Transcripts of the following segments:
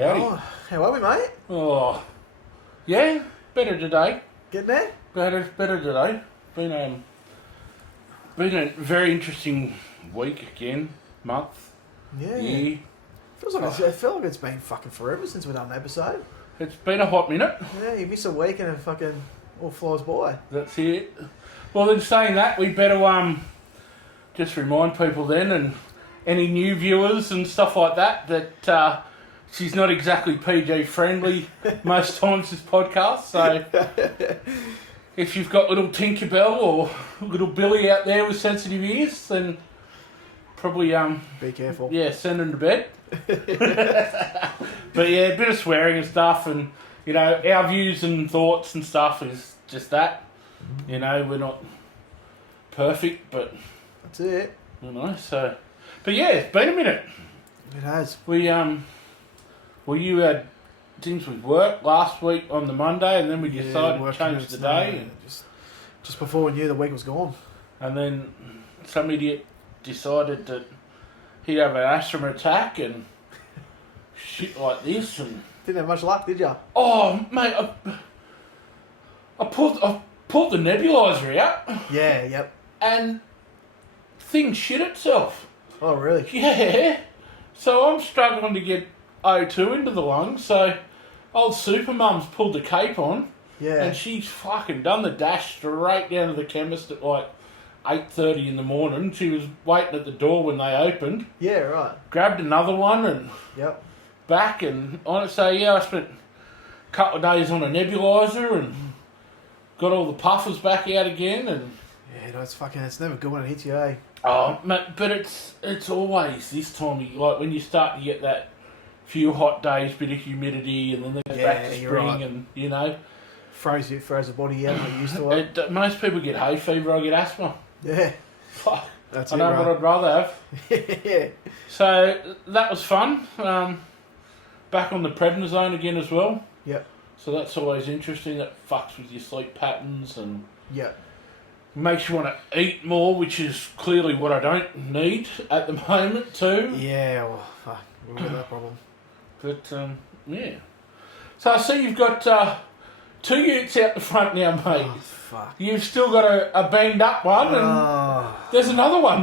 Howdy. Oh, how are we, mate? Oh, yeah, better today. Getting there? Better today. Been a very interesting week again, month, Yeah. year. I feel like it's been fucking forever since we've done an episode. It's been a hot minute. Yeah, you miss a week and it fucking all flies by. That's it. Well, in saying that, we better just remind people then, and any new viewers and stuff like that, she's not exactly PG friendly most times this podcast. So if you've got little Tinkerbell or little Billy out there with sensitive ears, then probably Be careful. yeah, send them to bed. But yeah, a bit of swearing and stuff, and you know, our views and thoughts and stuff is just that. You know, we're not perfect, but That's it. you know, so. But yeah, it's been a minute. It has. Well, you had things with work last week on the Monday, and then we decided to change the day, and just before we knew the week was gone. and then some idiot decided that he'd have an asthma attack and shit like this, and Didn't have much luck, did you? oh mate, I pulled the nebulizer out, Yeah, yep. and thing shit itself. Oh, really? Yeah, so I'm struggling to get O2 into the lungs, so old Supermum's pulled the cape on, Yeah. and she's fucking done the dash straight down to the chemist at like 8:30 in the morning. She was waiting at the door when they opened, Yeah, right. grabbed another one and Yep. back, and on it. So yeah, I spent a couple of days on a nebulizer and got all the puffers back out again, and Yeah, no, it's never good when it hits you, eh? oh, mate, but it's always this time, like when you start to get that few hot days, bit of humidity, and then they go back to you're spring, right. and you know, Froze the body out and used to it. most people get hay fever. I get asthma. Yeah. Fuck, That's I it, know right? what I'd rather have. Yeah. So that was fun. Back on the prednisone again as well. Yep. So that's always interesting. That fucks with your sleep patterns and Yep. makes you want to eat more, which is clearly what I don't need at the moment too. Yeah, well, fuck, we've got that problem. But yeah. So I see you've got 2 utes out the front now, mate. Oh, fuck. You've still got a banged up one, and Oh. there's another one.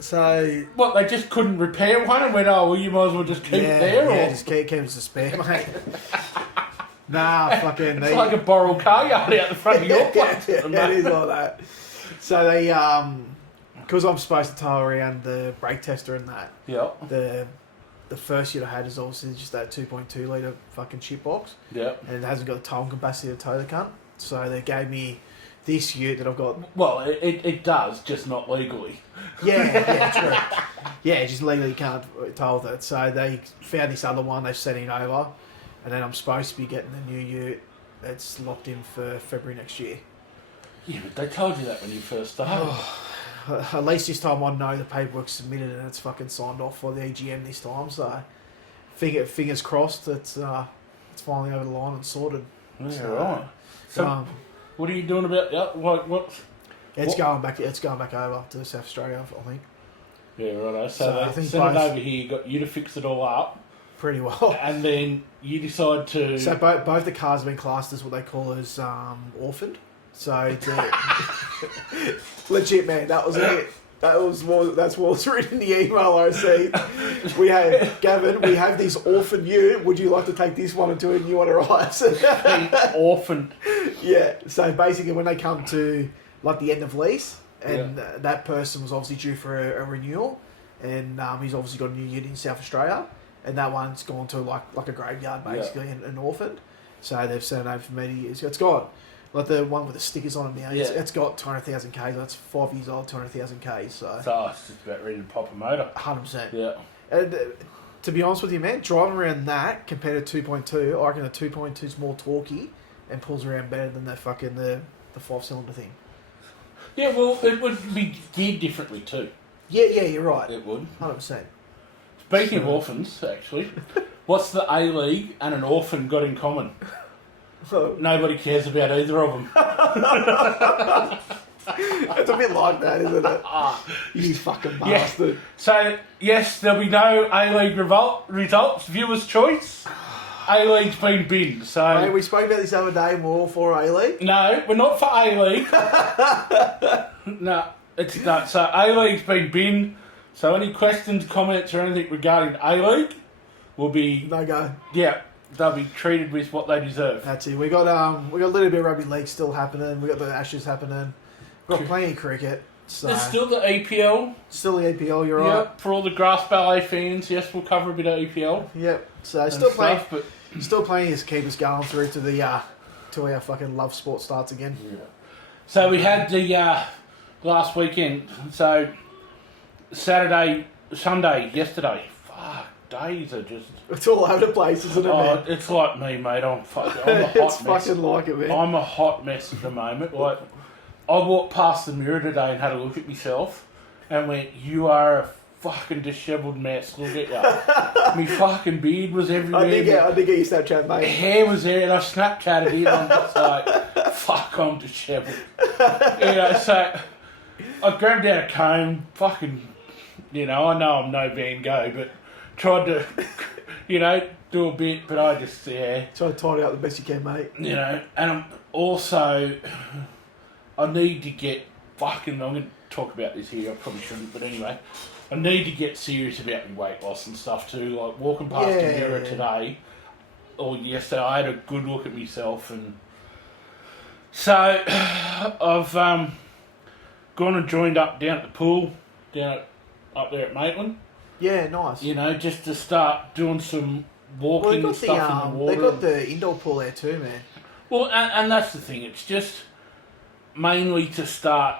So, What, they just couldn't repair one and went, oh, well, you might as well just keep it there? yeah, Or just keep it as a spare, mate. Nah, fucking... it's like a borrowed car yard out the front of your place. It is like that. So they, because I'm supposed to tow around the brake tester and that, Yep, the first ute I had is obviously just that 2.2 litre fucking shit box, yep. and it hasn't got the towing capacity to tow the cunt. So they gave me this ute that I've got. Well, it does, just not legally. Yeah, true. Yeah, just legally can't tow with it. So they found this other one, they've sent it over, and then I'm supposed to be getting the new ute. It's locked in for February next year. Yeah, but they told you that when you first started. At least this time I know the paperwork's submitted and it's fucking signed off for the EGM this time. So fingers crossed it's finally over the line and sorted. Yeah, So, right. So, what are you doing about that? It's going back over to South Australia, I think. Yeah, right. So So I they think sent it both- over here, got you to fix it all up, Pretty well. and then you decide to... So both the cars have been classed as what they call as orphaned. So legit, man, that was it. That's what was written in the email I received. We have Gavin. We have this orphan ute. Would you like to take this one until a new one arrives? orphan. Yeah. So basically, when they come to like the end of lease, and that person was obviously due for a renewal, and he's obviously got a new ute in South Australia, and that one's gone to like a graveyard basically, and orphaned. So they've sent it over for me to use. It's got like the one with the stickers on it now. Yeah. It's got 200,000 k's. That's 5 years old, 200,000 k's. So It's just about ready to pop a motor. 100%. Yeah. And to be honest with you, man, driving around that compared to 2.2, I reckon the 2.2 is more torquey and pulls around better than the 5-cylinder thing. Yeah, well, it would be geared differently too. Yeah, you're right. It would. 100%. Speaking of orphans, actually, what's the A-League and an orphan got in common? So, Nobody cares about either of them. It's a bit like that, isn't it? You fucking bastard. So, yes, there'll be no A-League results. Viewer's choice. A-League's been binned, so... Hey, we spoke about this the other day, we're all for A-League. No, we're not for A-League. No, it's not. So, A-League's been binned. So, any questions, comments, or anything regarding A-League will be... No go. Yeah, they'll be treated with what they deserve. That's it. We got a little bit of rugby league still happening. We got the Ashes happening. We've got plenty of cricket. So There's still the EPL. still the EPL. You're right. Yep, for all the grass ballet fans, yes, we'll cover a bit of EPL. Yep. So and still plenty. stuff, but Still plenty to keep us going through to the till our fucking love sport starts again. yeah. So we had the last weekend. So Saturday, Sunday, yesterday. Fuck, days are just. It's all over the place, isn't it, Oh, man? it's like me, mate. I'm a hot It's mess. fucking like it, man. I'm a hot mess at the moment. Like, I walked past the mirror today and had a look at myself and went, "You are a fucking dishevelled mess. Look at you." My fucking beard was everywhere. I did get your Snapchat, My mate. hair was there, and I Snapchatted it. And I'm just like, "Fuck, I'm dishevelled." So I grabbed out a comb. Fucking, I know I'm no Van Gogh, but tried to, do a bit. But I just, Try to tidy up the best you can, mate. and I'm also, I need to get fucking. I'm going to talk about this here. I probably shouldn't, but anyway, I need to get serious about my weight loss and stuff too. Like walking past the mirror today or yesterday, I had a good look at myself, and so I've gone and joined up down at the pool up there at Maitland. Yeah, nice. Just to start doing some walking Well, and stuff in the water. they got the indoor pool there too, man. Well, and that's the thing. It's just mainly to start,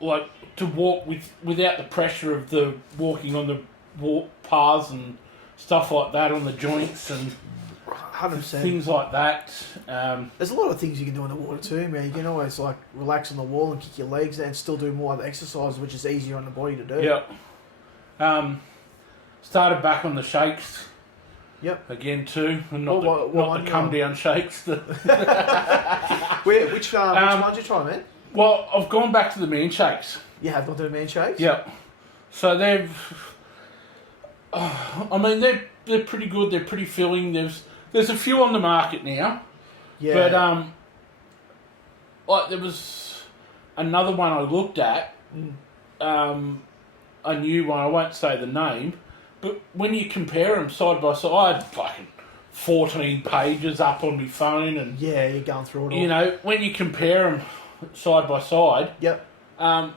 like, to walk without the pressure of the walking on the walk paths and stuff like that on the joints and 100%. things like that. There's a lot of things you can do in the water too, man. You can always like relax on the wall and kick your legs and still do more other exercises, which is easier on the body to do. Yep. Started back on the shakes. Yep. Again too, and not What the one come down shakes. Which ones you try, man? Well, I've gone back to the man shakes. You have gone to the man shakes? Yep. So they're pretty good. They're pretty filling. There's a few on the market now. Yeah. But like there was another one I looked at. A new one. I won't say the name, but when you compare them side by side, I had fucking 14 pages up on my phone, and yeah, you're going through it all. when you compare them side by side, Yep. the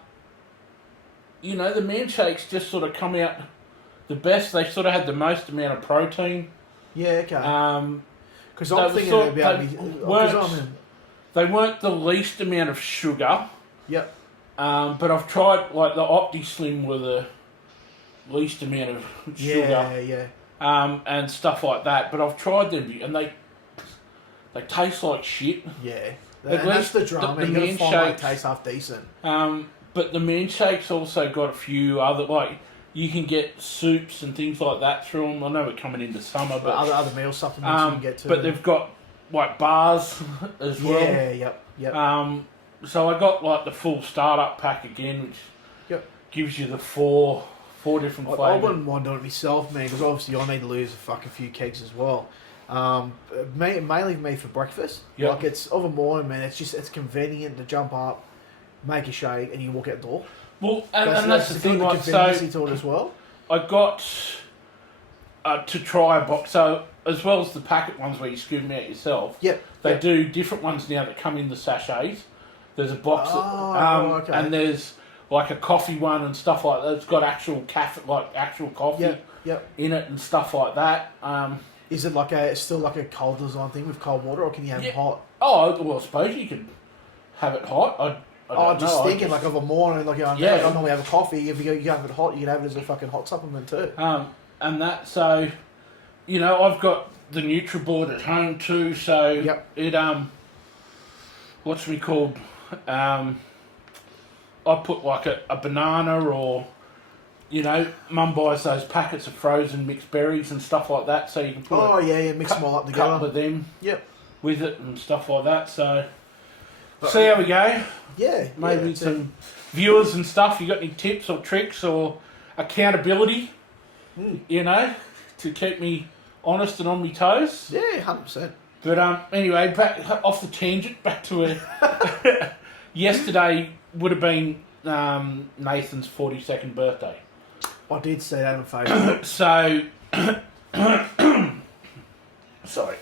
man shakes just sort of come out the best. They sort of had the most amount of protein. Yeah, okay. Because I'm thinking they weren't the least amount of sugar. Yep. But I've tried, like, the OptiSlim were the least amount of sugar. Yeah. And stuff like that. But I've tried them, and they taste like shit. Yeah. At That's least the drama. the You gotta man find one that shakes- tastes half decent. But the man shakes also got a few other, like, you can get soups and things like that through them. I know we're coming into summer, but other meal supplements you can get too. but they've got, like, bars as well. Yeah, yep. So I got, like, the full startup pack again, which gives you the four different I flavours. wouldn't mind doing it myself, man, because obviously I need to lose a fucking few kegs as well. Mainly me for breakfast. Yep. Like, it's of a morning, man. It's convenient to jump up, make a shake, and you walk out the door. Well, and that's the thing, got like, the so conveniency to it as well. I got to try a box, so as well as the packet ones where you scoop them out yourself, they do different ones now that come in the sachets. There's a box, okay. and there's like a coffee one and stuff like that. It's got actual actual coffee in it and stuff like that. Is it still like a cold design thing with cold water, or can you have it hot? Oh, well, I suppose you could have it hot. I'm just thinking, like, of a morning, like, I normally have a coffee. If you have it hot, you can have it as a fucking hot supplement too. And that, so, I've got the NutriBoard at home too, so it, what's me called, I put like a banana or, Mum buys those packets of frozen mixed berries and stuff like that, so you can put mix them all up together. couple of them with it and stuff like that, so... see how we go. Yeah. Maybe yeah, some viewers and stuff. You got any tips or tricks or accountability? You know, to keep me honest and on my toes. Yeah, 100%. But anyway, back off the tangent. Back to it. Yesterday would have been Nathan's 42nd birthday. I did see that on Facebook. So, sorry.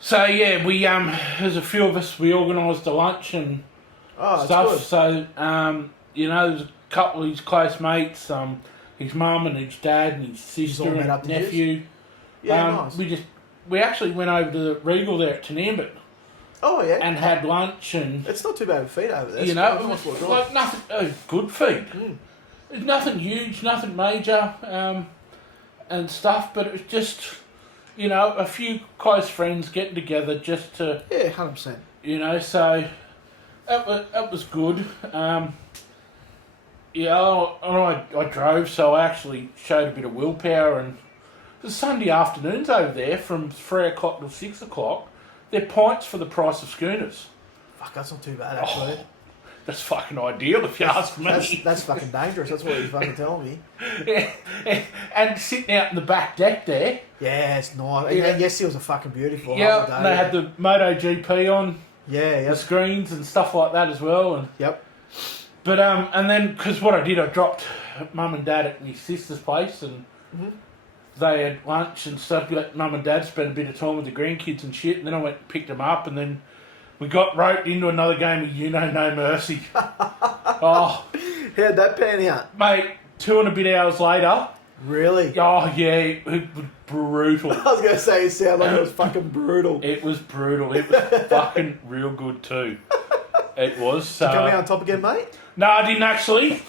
So yeah, we there's a few of us. We organised a lunch and stuff. Good. So you know, there's a couple of his close mates. His mum and his dad and his sister all met and up to nephew. Yeah, nice. We actually went over to the Regal there at Tanambit Oh, yeah. and had lunch and It's not too bad of feed over there. you know, it was like nothing. Good feed. It's nothing huge, nothing major, and stuff. But it was just, you know, a few close friends getting together just to, Yeah, 100%. you know. So that was good. Yeah, I drove, so I actually showed a bit of willpower. And the Sunday afternoons over there from 3 o'clock till 6 o'clock, they're pints for the price of schooners. Fuck, that's not too bad, actually. Oh, that's fucking ideal if you ask me. That's fucking dangerous. That's what you're fucking telling me. Yeah, and sitting out in the back deck there. Yeah, it's nice. Yeah. And yes, it was a fucking beautiful. Yeah, day. and they had the MotoGP on Yeah, the screens and stuff like that as well. And Yep. but and then because what I did, I dropped Mum and Dad at my sister's place, and they had lunch and stuff. Let Mum and Dad spend a bit of time with the grandkids and shit. And then I went and picked them up, and then we got roped into another game of You Know No Mercy. Oh, How'd that pan out? mate, 2 and a bit hours later. Really? Oh yeah, it was brutal. I was going to say, it sounded like it was fucking brutal. It was brutal. It was fucking real good too. It was. So. Did you come out on top again, mate? No, I didn't actually.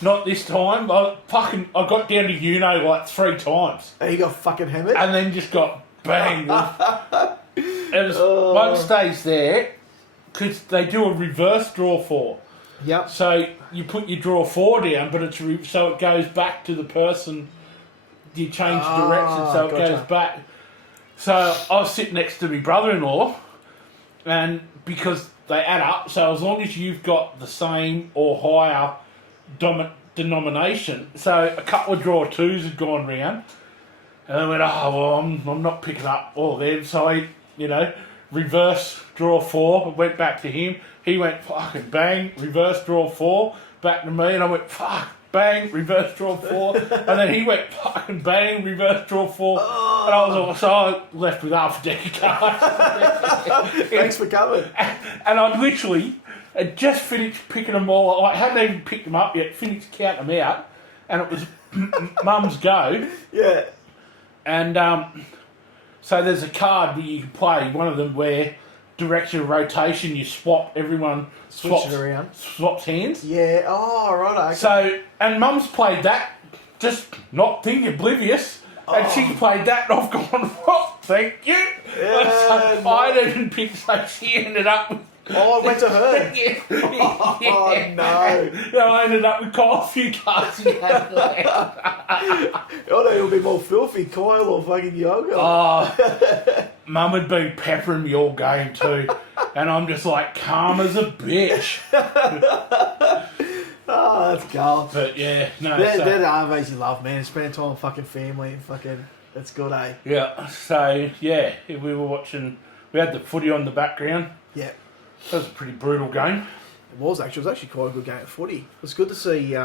Not this time. I got down to Uno like 3 times. And you got fucking hammered? And then just got banged. It was one stage there, because they do a reverse draw 4. Yep. So you put your draw 4 down, but it's so it goes back to the person. You change direction, so it goes back. So I was sitting next to my brother-in-law, and because they add up, so as long as you've got the same or higher denomination, so a couple of draw 2s had gone round, and I went, oh well, I'm not picking up all of them, so I, you know, reverse draw 4, went back to him, he went fucking bang, reverse draw 4, back to me, and I went fuck, bang, reverse draw 4, and then he went fucking bang, reverse draw 4, and I was all, so I left with half a deck of cards. Thanks for coming. And I literally had just finished picking them all. I hadn't even picked them up yet, finished counting them out, and it was Mum's go. Yeah. And so there's a card that you can play, one of them where direction of rotation, you swap, everyone Switch it around. swaps hands. Yeah. Oh, right. Okay. So, and Mum's played that, just not thinking, oblivious. And she played that, and I've gone, oh, thank you. Yeah, So I didn't pick, so she ended up with. Oh, it went to her. Yeah. Oh, no. I ended up with quite a few cards in hand. I think it'll be more filthy, Kyle or fucking yoga. Oh, Mum had been peppering me all game too, and I'm just like calm as a bitch. Oh, that's gold. But yeah, no. That are amazing love, man. Spending time with fucking family and fucking, that's good, eh? Yeah, so yeah, we were watching, we had the footy on the background. Yeah. That was a pretty brutal game. It was actually quite a good game of footy. It was good to see, it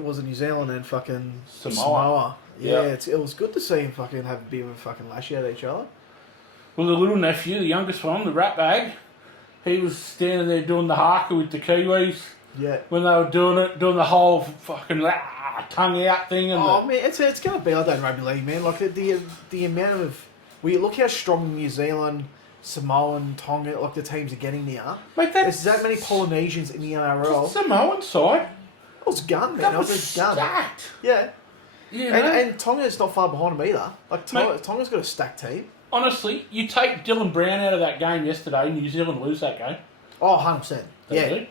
was New Zealand and fucking Samoa. Yeah, it was good to see him fucking have a bit of a fucking lash at each other. Well, the little nephew, the youngest one, the rat bag, he was standing there doing the haka with the Kiwis. Yeah. When they were doing it, doing the whole fucking tongue out thing. And man, it's going to be like that in rugby league, man. Like the amount of, look how strong New Zealand, Samoan, Tonga, like the teams are getting now. Mate, there's that many Polynesians in the NRL. Samoan side. It was gun, man. That It was was gun. stacked. Yeah. You And Tonga's not far behind them either. Like Tonga's got a stacked team. Honestly, you take Dylan Brown out of that game yesterday, New Zealand lose that game. Oh, 100%. Yeah.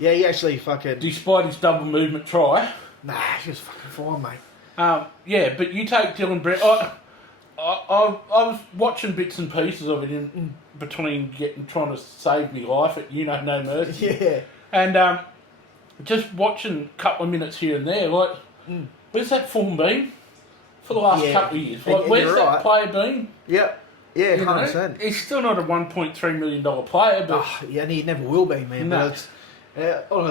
Yeah, he actually fucking... Despite his double movement try. Nah, he was fucking fine, mate. Yeah, but you take Dylan Brown... I was watching bits and pieces of it in between trying to save me life at No Mercy. Yeah. And just watching a couple of minutes here and there, like, where's that form been for the last couple of years? Like, where's that player been? Yep. Yeah, 100%. He's still not a $1.3 million player, but... yeah, and he never will be, man. No. But it's,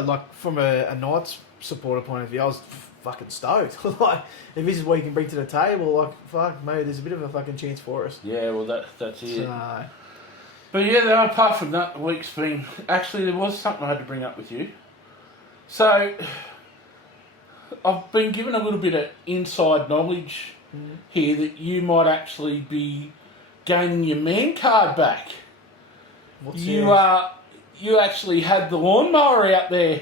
like, from a Knights supporter point of view, I was fucking stoked. Like, if this is what you can bring to the table, like, fuck, mate, there's a bit of a fucking chance for us. Yeah, well, that's it. So, But yeah, apart from that, the week's been... Actually, there was something I had to bring up with you. So, I've been given a little bit of inside knowledge here that you might actually be gaining your man card back. what's You actually had the lawnmower out there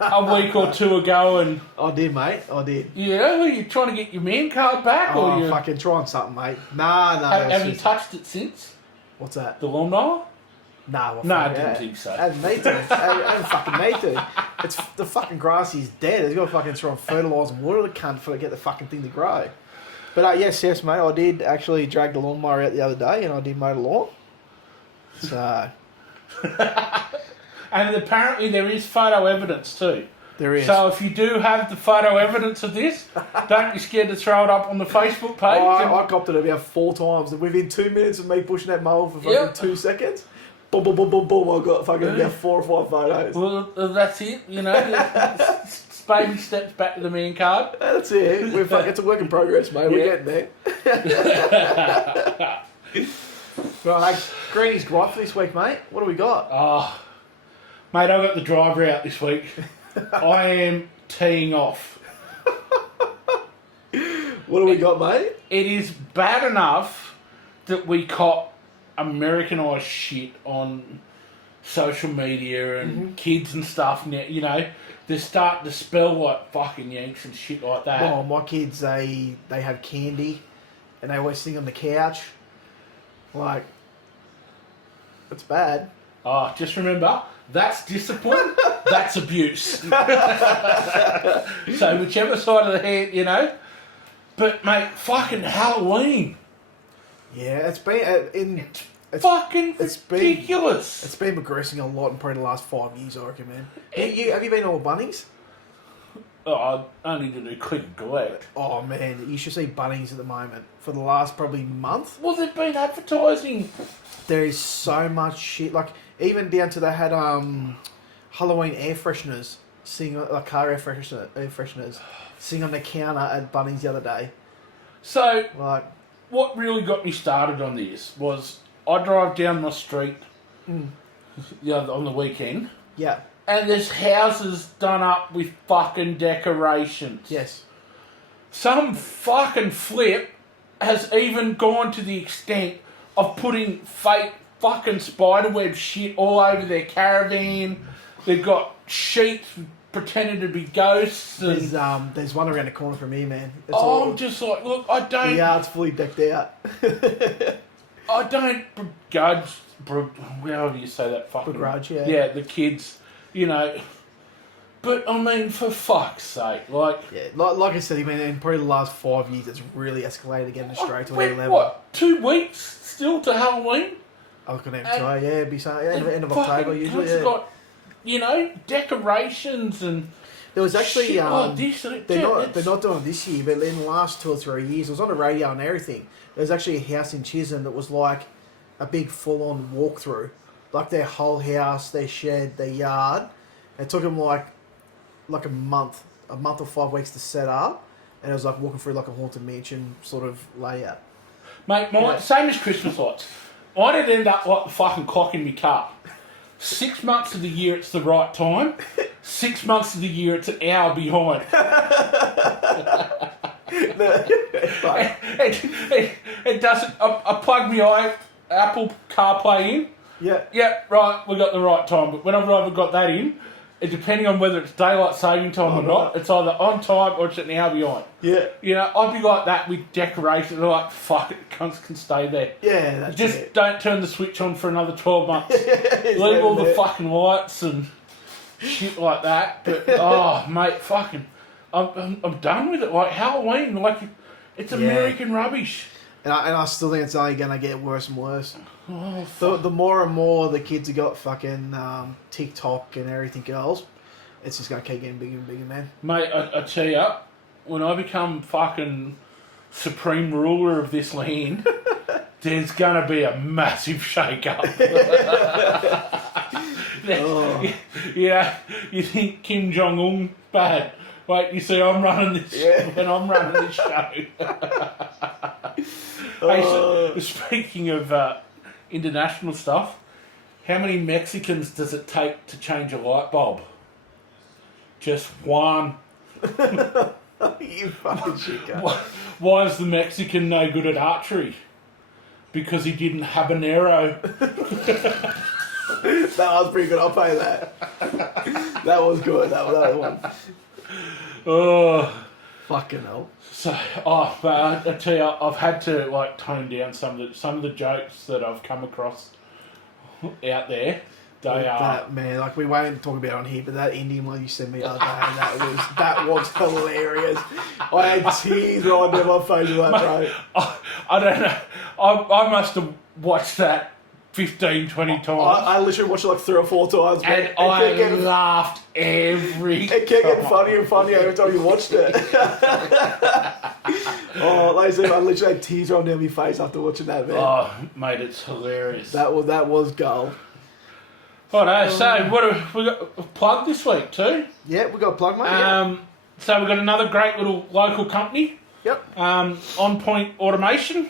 a week or two ago, and I did, mate. I did. are you trying to get your man card back, or you fucking trying something, mate. Nah. have you touched it since? What's that? The lawnmower? Nah, I didn't think so. I need to. I fucking need to. It's the fucking grass is dead. It's got to fucking throw fertiliser and water the cunt for to get the fucking thing to grow. But yes, mate. I did actually drag the lawnmower out the other day, and I did mow the lawn. So. And apparently there is photo evidence too. There is. So if you do have the photo evidence of this, don't be scared to throw it up on the Facebook page. I copped it about 4 times, and within 2 minutes of me pushing that mower for fucking 2 seconds, boom, boom, boom, boom, boom, I got fucking about 4 or 5 photos. Well, that's it. It's baby steps back to the man card. That's it. It's a work in progress, mate. We're getting there. Right, Greeny's gripe for this week, mate. What do we got? Oh, mate, I got the driver out this week. I am teeing off. What do we got, mate? It is bad enough that we caught Americanised shit on social media and kids and stuff. Now, they're starting to spell like fucking Yanks and shit like that. Oh, my kids, they have candy, and they always sing on the couch. Like, it's bad. Oh, just remember, that's discipline, that's abuse. So whichever side of the head, But, mate, fucking Halloween. Yeah, it's been... It's ridiculous. It's been progressing a lot in probably the last 5 years, I reckon, man. Have you been all Bunnings? Oh, I only to do click and collect. Oh, man, you should see Bunnings at the moment. For the last probably month. Well, they've been advertising. There is so much shit. Like, even down to they had Halloween air fresheners, car air fresheners, sing on the counter at Bunnings the other day. So, like, what really got me started on this was I drive down my street on the weekend. Yeah. And there's houses done up with fucking decorations. Yes. Some fucking flip has even gone to the extent of putting fake fucking spiderweb shit all over their caravan. They've got sheets pretending to be ghosts. And there's one around the corner from me, man. I'm just like, look, I don't... The yard's fully decked out. I don't begrudge... However you say that fucking... Begrudge, yeah. Yeah, the kids, But, I mean, for fuck's sake, like... Yeah, like I said, in probably the last 5 years, it's really escalated again in Australia to another level. What, 2 weeks still to Halloween? I was going to try, it'd be something, end of October usually, yeah. Got, decorations and... There was actually... shit they're not doing it this year, but in the last 2 or 3 years, it was on the radio and everything. There was actually a house in Chisholm that was like a big full-on walkthrough. Like their whole house, their shed, their yard. It took them like a month or 5 weeks to set up, and it was like walking through like a haunted mansion sort of layout. Mate, same as Christmas lights. I'd end up like the fucking clock in my car. 6 months of the year it's the right time. 6 months of the year it's an hour behind. It doesn't. I plug my Apple CarPlay in. Yeah. Yeah, right, we got the right time. But whenever I've got that in, depending on whether it's daylight saving time or not, it's either on time or it's an hour behind. Yeah. I'd be like that with decorations. I'm like, fuck it, cunts can stay there. Yeah, that's Just it. don't turn the switch on for another 12 months. Leave all the fucking lights and shit like that. But, mate, fucking... I'm done with it. Like, Halloween, like, it's American rubbish. And I still think it's only going to get worse and worse. Oh, The more and more the kids have got fucking TikTok and everything else, it's just going to keep getting bigger and bigger, man. mate, I tell you, when I become fucking supreme ruler of this land, there's going to be a massive shake-up. Oh. Yeah, you think Kim Jong-un bad? Wait, you see, I'm running this when I'm running this show. Hey, so, speaking of international stuff, how many Mexicans does it take to change a light bulb? Just one. You fucking shit, guy. Why is the Mexican no good at archery? Because he didn't habanero. That was pretty good. I'll pay that. That was good. That was one. Oh, Fucking hell. so but I tell you, I've had to like tone down some of the jokes that I've come across out there. They are That, man, like, we won't talk about it on here, but that Indian one you sent me the other day, that was hilarious. I had tears right down my face with that, bro. I don't know. I must have watched that 15, 20 times. I literally watched it like 3 or 4 times, man. And I laughed every It kept getting funnier and funnier every time you watched it. Oh, like I said, I literally had tears rolling down my face after watching that, man. Oh, mate, it's hilarious. That was gold. Righto, so what have we got a plug this week too? Yeah, we got a plug, mate. So we've got another great little local company. Yep. On Point Automation.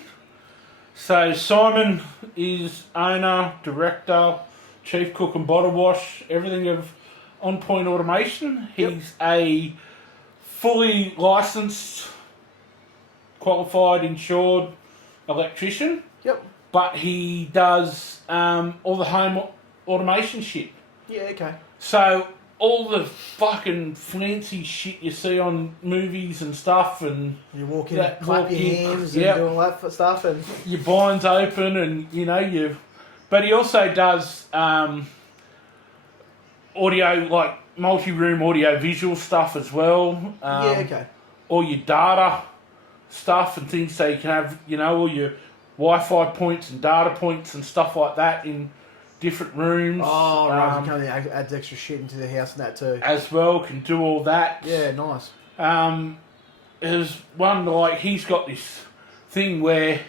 So Simon is owner, director, chief cook and bottle wash, everything of On Point Automation. He's a fully licensed, qualified, insured electrician. Yep. But he does all the home automation shit. Yeah, okay. So all the fucking fancy shit you see on movies and stuff, and You walk in, clap your hands and yep. do all that stuff, and your blinds open, and you know you. But he also does audio, like multi-room audio visual stuff as well. yeah, okay. All your data stuff and things, so you can have, you know, all your Wi-Fi points and data points and stuff like that in different rooms. Oh, right. You come in and adds extra shit into the house and that too. As well, can do all that. Yeah, nice. There's one, like, he's got this thing where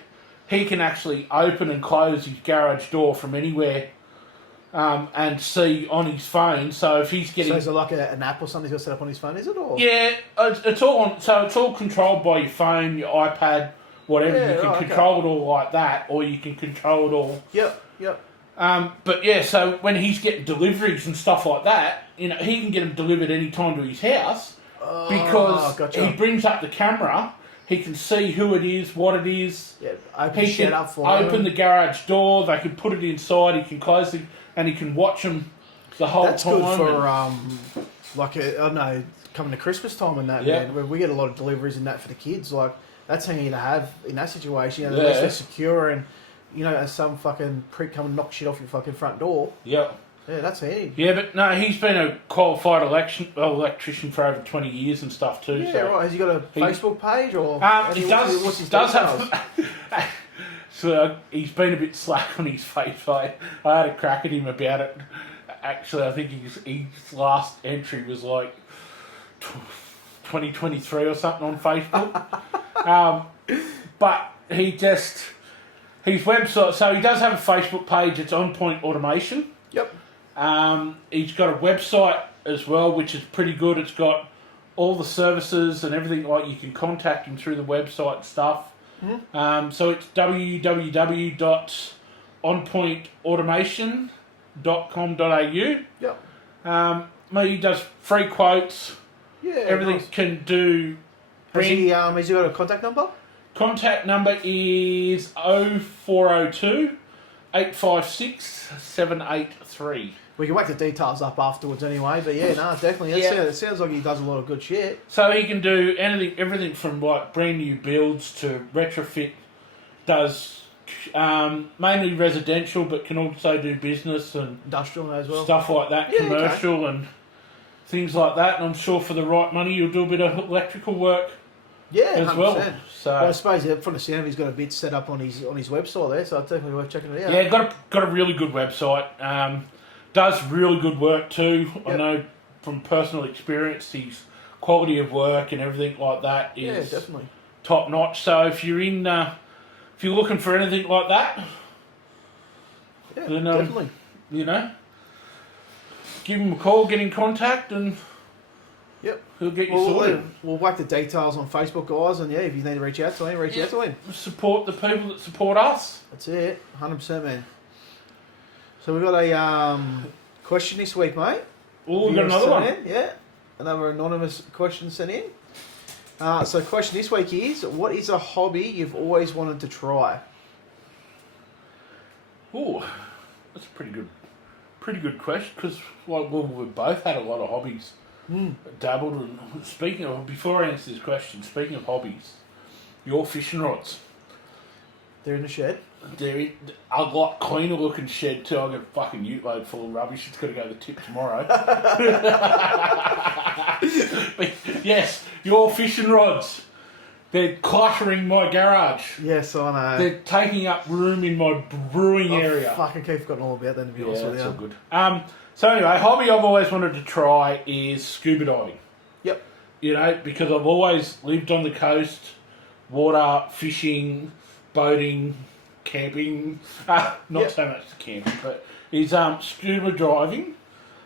he can actually open and close his garage door from anywhere and see on his phone. So if he's getting... So is it like an app or something he's got set up on his phone, is it? Or? Yeah, it's all on, so it's all controlled by your phone, your iPad, whatever. Yeah, you can right, control it all like that, or you can control it all... Yep. But yeah, so when he's getting deliveries and stuff like that, you know, he can get them delivered any time to his house because gotcha. he brings up the camera, he can see who it is, what it is. Yeah, open He shit can up for open him. the garage door, they can put it inside, he can close it, and he can watch them the whole That's time. good for, like, I don't know, coming to Christmas time and that, Yeah. man. Where we get a lot of deliveries and that for the kids. Like, that's something you to have in that situation. You know, Yeah. at least they're secure and, you know, as some fucking prick come and knock shit off your fucking front door. Yeah. Yeah, that's handy. Yeah, but no, he's been a qualified electrician for over 20 years and stuff too. Yeah, so. right. Has he got a Facebook page or? He does details? have. So he's been a bit slack on his face. I had a crack at him about it. Actually, I think his last entry was like 2023 or something on Facebook. But his website. So he does have a Facebook page. It's On Point Automation. Yep. He's got a website as well, which is pretty good. It's got all the services and everything. Like, you can contact him through the website and stuff. Mm-hmm. So it's www.onpointautomation.com.au. Yep. He does free quotes. Yeah. Everything nice. can do. Has he got a contact number? Contact number is 0402 856 783. We can whack the details up afterwards anyway, but yeah, no, definitely. It sounds like he does a lot of good shit. So he can do everything from like brand new builds to retrofit. Does mainly residential, but can also do business and Industrial as well. stuff like that, Yeah, commercial and things like that. And I'm sure for the right money, you'll do a bit of electrical work Yeah, as 100%. well. So Well, I suppose from the sound of, he's got a bit set up on his website there, so it's definitely worth checking it out. yeah, got a really good website. Does really good work too. Yep. I know from personal experience, his quality of work and everything like that is definitely top notch. So if you're if you're looking for anything like that, then definitely. you know, give him a call, get in contact, and Yep. he'll get you sorted. We'll whack the details on Facebook, guys, and if you need to reach out to him, reach out to him. Support the people that support us. That's it, 100%, man. So we've got a question this week, mate. Oh, we've got another one. Yeah, another anonymous question sent in. So question this week is, what is a hobby you've always wanted to try? Oh, that's a pretty good question because we've both had a lot of hobbies. Dabbled in. Speaking of, before I answer this question, speaking of hobbies, your fishing rods. They're in the shed. They're in a lot cleaner looking shed too. I've got a fucking ute load full of rubbish. It's got to go to the tip tomorrow. But yes, your fishing rods. They're cluttering my garage. Yes, I know. They're taking up room in my brewing area. Fucking keep forgetting all about them, to be honest with you. That's all good. So anyway, hobby I've always wanted to try is scuba diving. Yep. You know, because I've always lived on the coast, water, fishing, boating, camping. Not so much camping, but is scuba diving.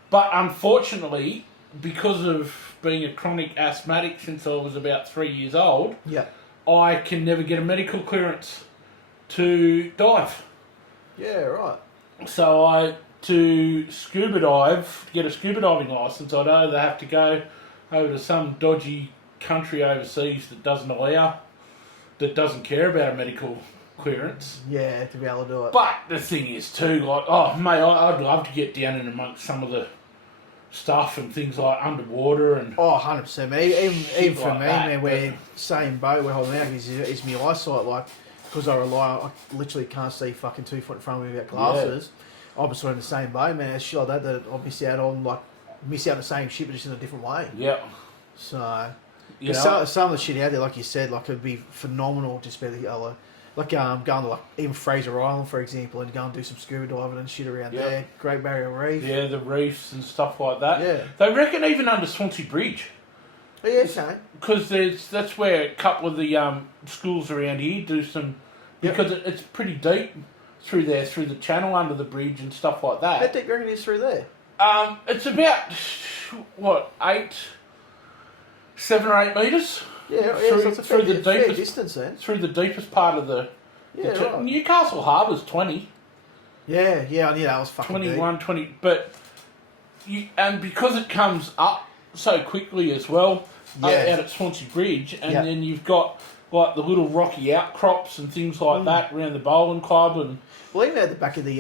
But unfortunately, because of being a chronic asthmatic since I was about 3 years old, I can never get a medical clearance to dive. Yeah, right. So to scuba dive, get a scuba diving licence, I'd either have to go over to some dodgy country overseas that doesn't care about a medical clearance. Yeah, to be able to do it. But the thing is too, like, oh mate, I'd love to get down in amongst some of the stuff and things like underwater and 100%, man. Even for like me, that, man, we're same boat, we're holding out is my eyesight, like, because I literally can't see fucking 2 foot in front of me without glasses. I'm just in the same boat, man. It's shit like that I'll miss out on, miss out on the same shit, but just in a different way. Yeah. So, you know, some of the shit out there, like you said, like, it'd be phenomenal just to be able to, going to, like, even Fraser Island, for example, and go and do some scuba diving and shit around there. Great Barrier Reef. Yeah, the reefs and stuff like that. Yeah. They reckon even under Swansea Bridge. Yeah, okay. Because that's where a couple of the schools around here do some... Because it's pretty deep through there, through the channel, under the bridge and stuff like that. How deep do you reckon it is through there? It's about, 7 or 8 metres? Yeah, through, so it's a through the fair deepest distance then. Through the deepest part of the... Right. Newcastle Harbour's 20. Yeah, I knew that was fucking 21, 20, but and because it comes up so quickly as well, out at Swansea Bridge, and then you've got like the little rocky outcrops and things like that around the bowling club, and well, even at the back of the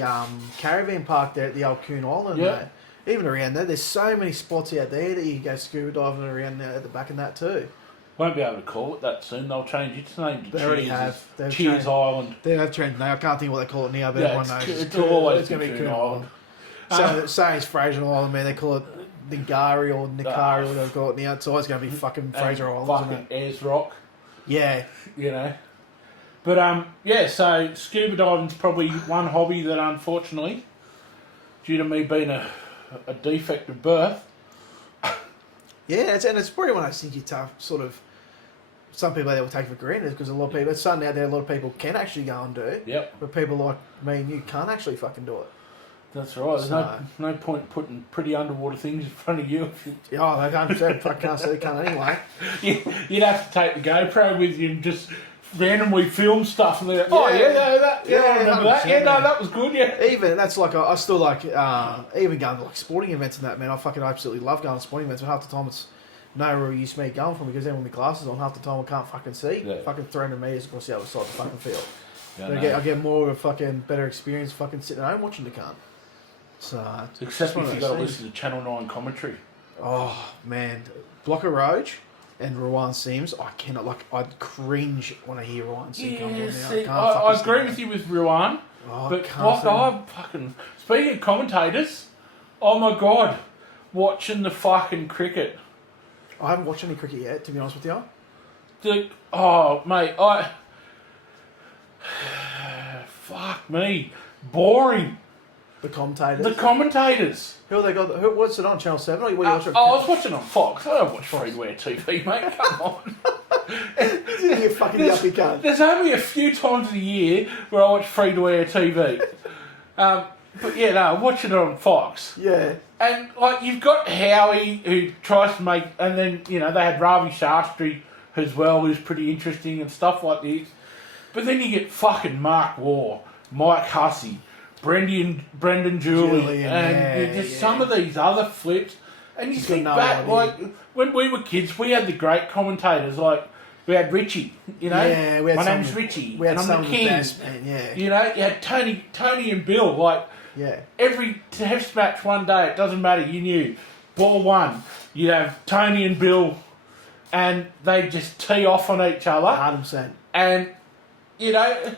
caravan park there at the old Coon Island, even around there, there's so many spots out there that you can go scuba diving around there at the back of that too. Won't be able to call it that soon. They'll change its name to They already have. Cheers Island. They have changed now. I can't think what they call it now, but everyone knows. It's always going to be Coon Island. Island. So is Fraser Island, man. They call it Ngari or Nikari, or they call it now. It's always going to be fucking Fraser Island. Fucking Ayers Rock. Yeah. You know. But, so scuba diving's probably one hobby that unfortunately, due to me being a defect of birth. Yeah, it's probably one of those things you tough, sort of, some people that will take for granted because a lot of people, it's something out there a lot of people can actually go and do. Yep. But people like me and you can't actually fucking do it. That's right. There's no point putting pretty underwater things in front of you. If you... Oh, they can't see, can't anyway. You'd have to take the GoPro with you and just randomly film stuff and they're like, I remember that. Yeah, no, that was good, Even, that's like, I still like, even going to like sporting events and that, man, I fucking absolutely love going to sporting events, but half the time it's no real use me going from because then when my glasses on, half the time I can't fucking see. Yeah. Fucking 300 metres across the other side of the fucking field. Yeah, I get more of a fucking better experience fucking sitting at home watching the cunt. So, except if you've got to listen to Channel 9 commentary. Oh, man. Blocker Roach and Rowan Sims, I cannot, like, I'd cringe when I hear Rowan Sims come on now. I agree with you with Rowan, but I fucking... Speaking of commentators, oh my God, watching the fucking cricket. I haven't watched any cricket yet, to be honest with you. Oh, mate, fuck me. Boring. The commentators. The commentators. Who have they got? What's it on? Channel 7? Or what are you watching? I was watching on Fox. I don't watch free-to-air TV, mate. Come on. You fucking yuppie cunt. There's only a few times a year where I watch free-to-air TV. But yeah, no, I'm watching it on Fox. Yeah. And, like, you've got Howie, who tries to make... And then, you know, they had Ravi Shastri as well, who's pretty interesting and stuff like this. But then you get fucking Mark Waugh, Mike Hussey, Brendan Julian, and just some of these other flips. And you think back, like, when we were kids, we had the great commentators, like, we had Richie, you know? Yeah, we had My name's Richie, and I'm the king. Yeah. You know, you had Tony and Bill, like, every test match one day, it doesn't matter, you knew. Ball one, you'd have Tony and Bill, and they just tee off on each other. 100%. And, you know,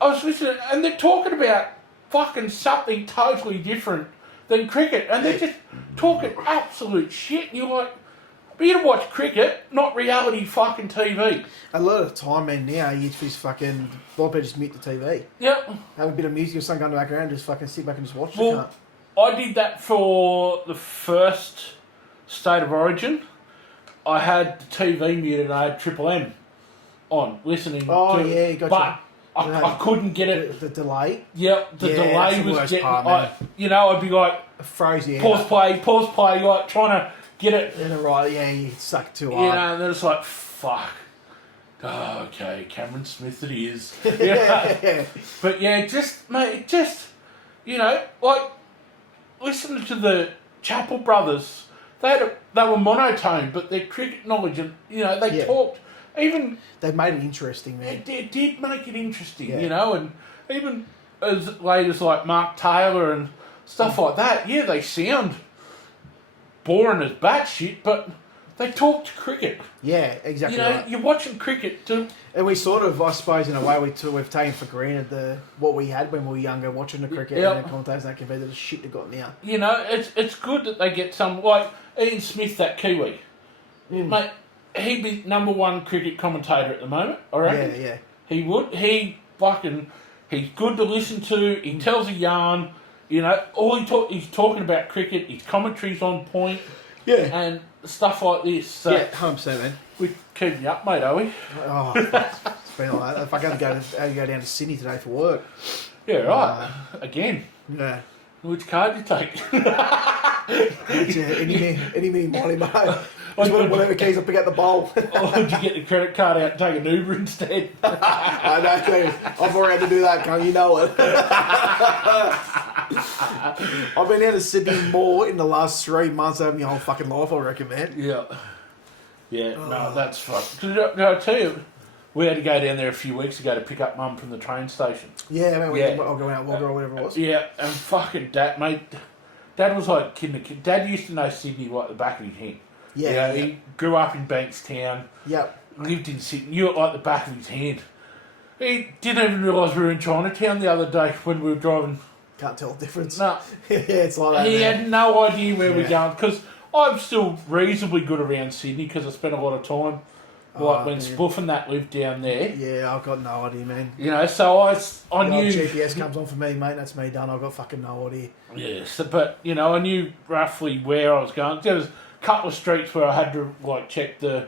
I was listening, and they're talking about fucking something totally different than cricket, and they're just talking absolute shit, and you're like, but you to watch cricket, not reality fucking TV. A lot of the time, man, now you just fucking, a lot of people just mute the TV. Yep. Have a bit of music or something going in the background, just fucking sit back and just watch it. I did that for the first State of Origin. I had the TV muted and I had Triple M on, listening to yeah, you gotcha. But I couldn't get it. The delay? Yep, the delay was getting... I'd be like... Frozen. Pause play, like trying to get it... In the right, you suck too hard. You know, and then it's like, fuck. Oh, okay, Cameron Smith it is. Yeah. But yeah, you know, like, listening to the Chappell brothers, they were monotone, but their cricket knowledge, and, you know, they talked... Even they made it interesting, man. It did make it interesting, you know, and even as late as like Mark Taylor and stuff like that, they sound boring as batshit, but they talk to cricket. Yeah, exactly. You know, right. You're watching cricket too. And we sort of, I suppose, in a way, we've taken for granted what we had when we were younger, watching the cricket and the commentators and that compared to the shit they've got now. You know, it's good that they get some, like Ian Smith, that Kiwi. Mate, he'd be number one cricket commentator at the moment, I reckon. Yeah. He would. He's good to listen to. He tells a yarn. You know, he's talking about cricket. His commentary's on point. Yeah. And stuff like this. So 100%, man. We keep you up, mate, are we? Oh, it's been like that. If I had to go down to Sydney today for work. Yeah, right. Again. Yeah. Which card do you take? Any mini money, mate. Whatever keys, I'll pick out the bowl. Or would you get the credit card out and take an Uber instead? I know, too. I've already had to do that, cunt. You know it. I've been out of Sydney more in the last 3 months than my whole fucking life, I reckon, man. Yeah. Yeah, no, that's fun. Did I tell you, we had to go down there a few weeks ago to pick up Mum from the train station. Yeah, man, I'll go out Wagga or whatever it was. Yeah, and fucking Dad, mate. Dad was like kid. Dad used to know Sydney like the back of his hand. Yeah. He grew up in Bankstown. Yep. Lived in Sydney. Knew it like the back of his hand. He didn't even realise we were in Chinatown the other day when we were driving. Can't tell the difference. No. Yeah, it's like that. He had no idea where we're going, because I'm still reasonably good around Sydney because I spent a lot of time. Like when Spoof and that lived down there. Yeah, I've got no idea, man. You know, so I knew... GPS comes on for me, mate. That's me done. I've got fucking no idea. Yeah, but, you know, I knew roughly where I was going. There was a couple of streets where I had to, like, check the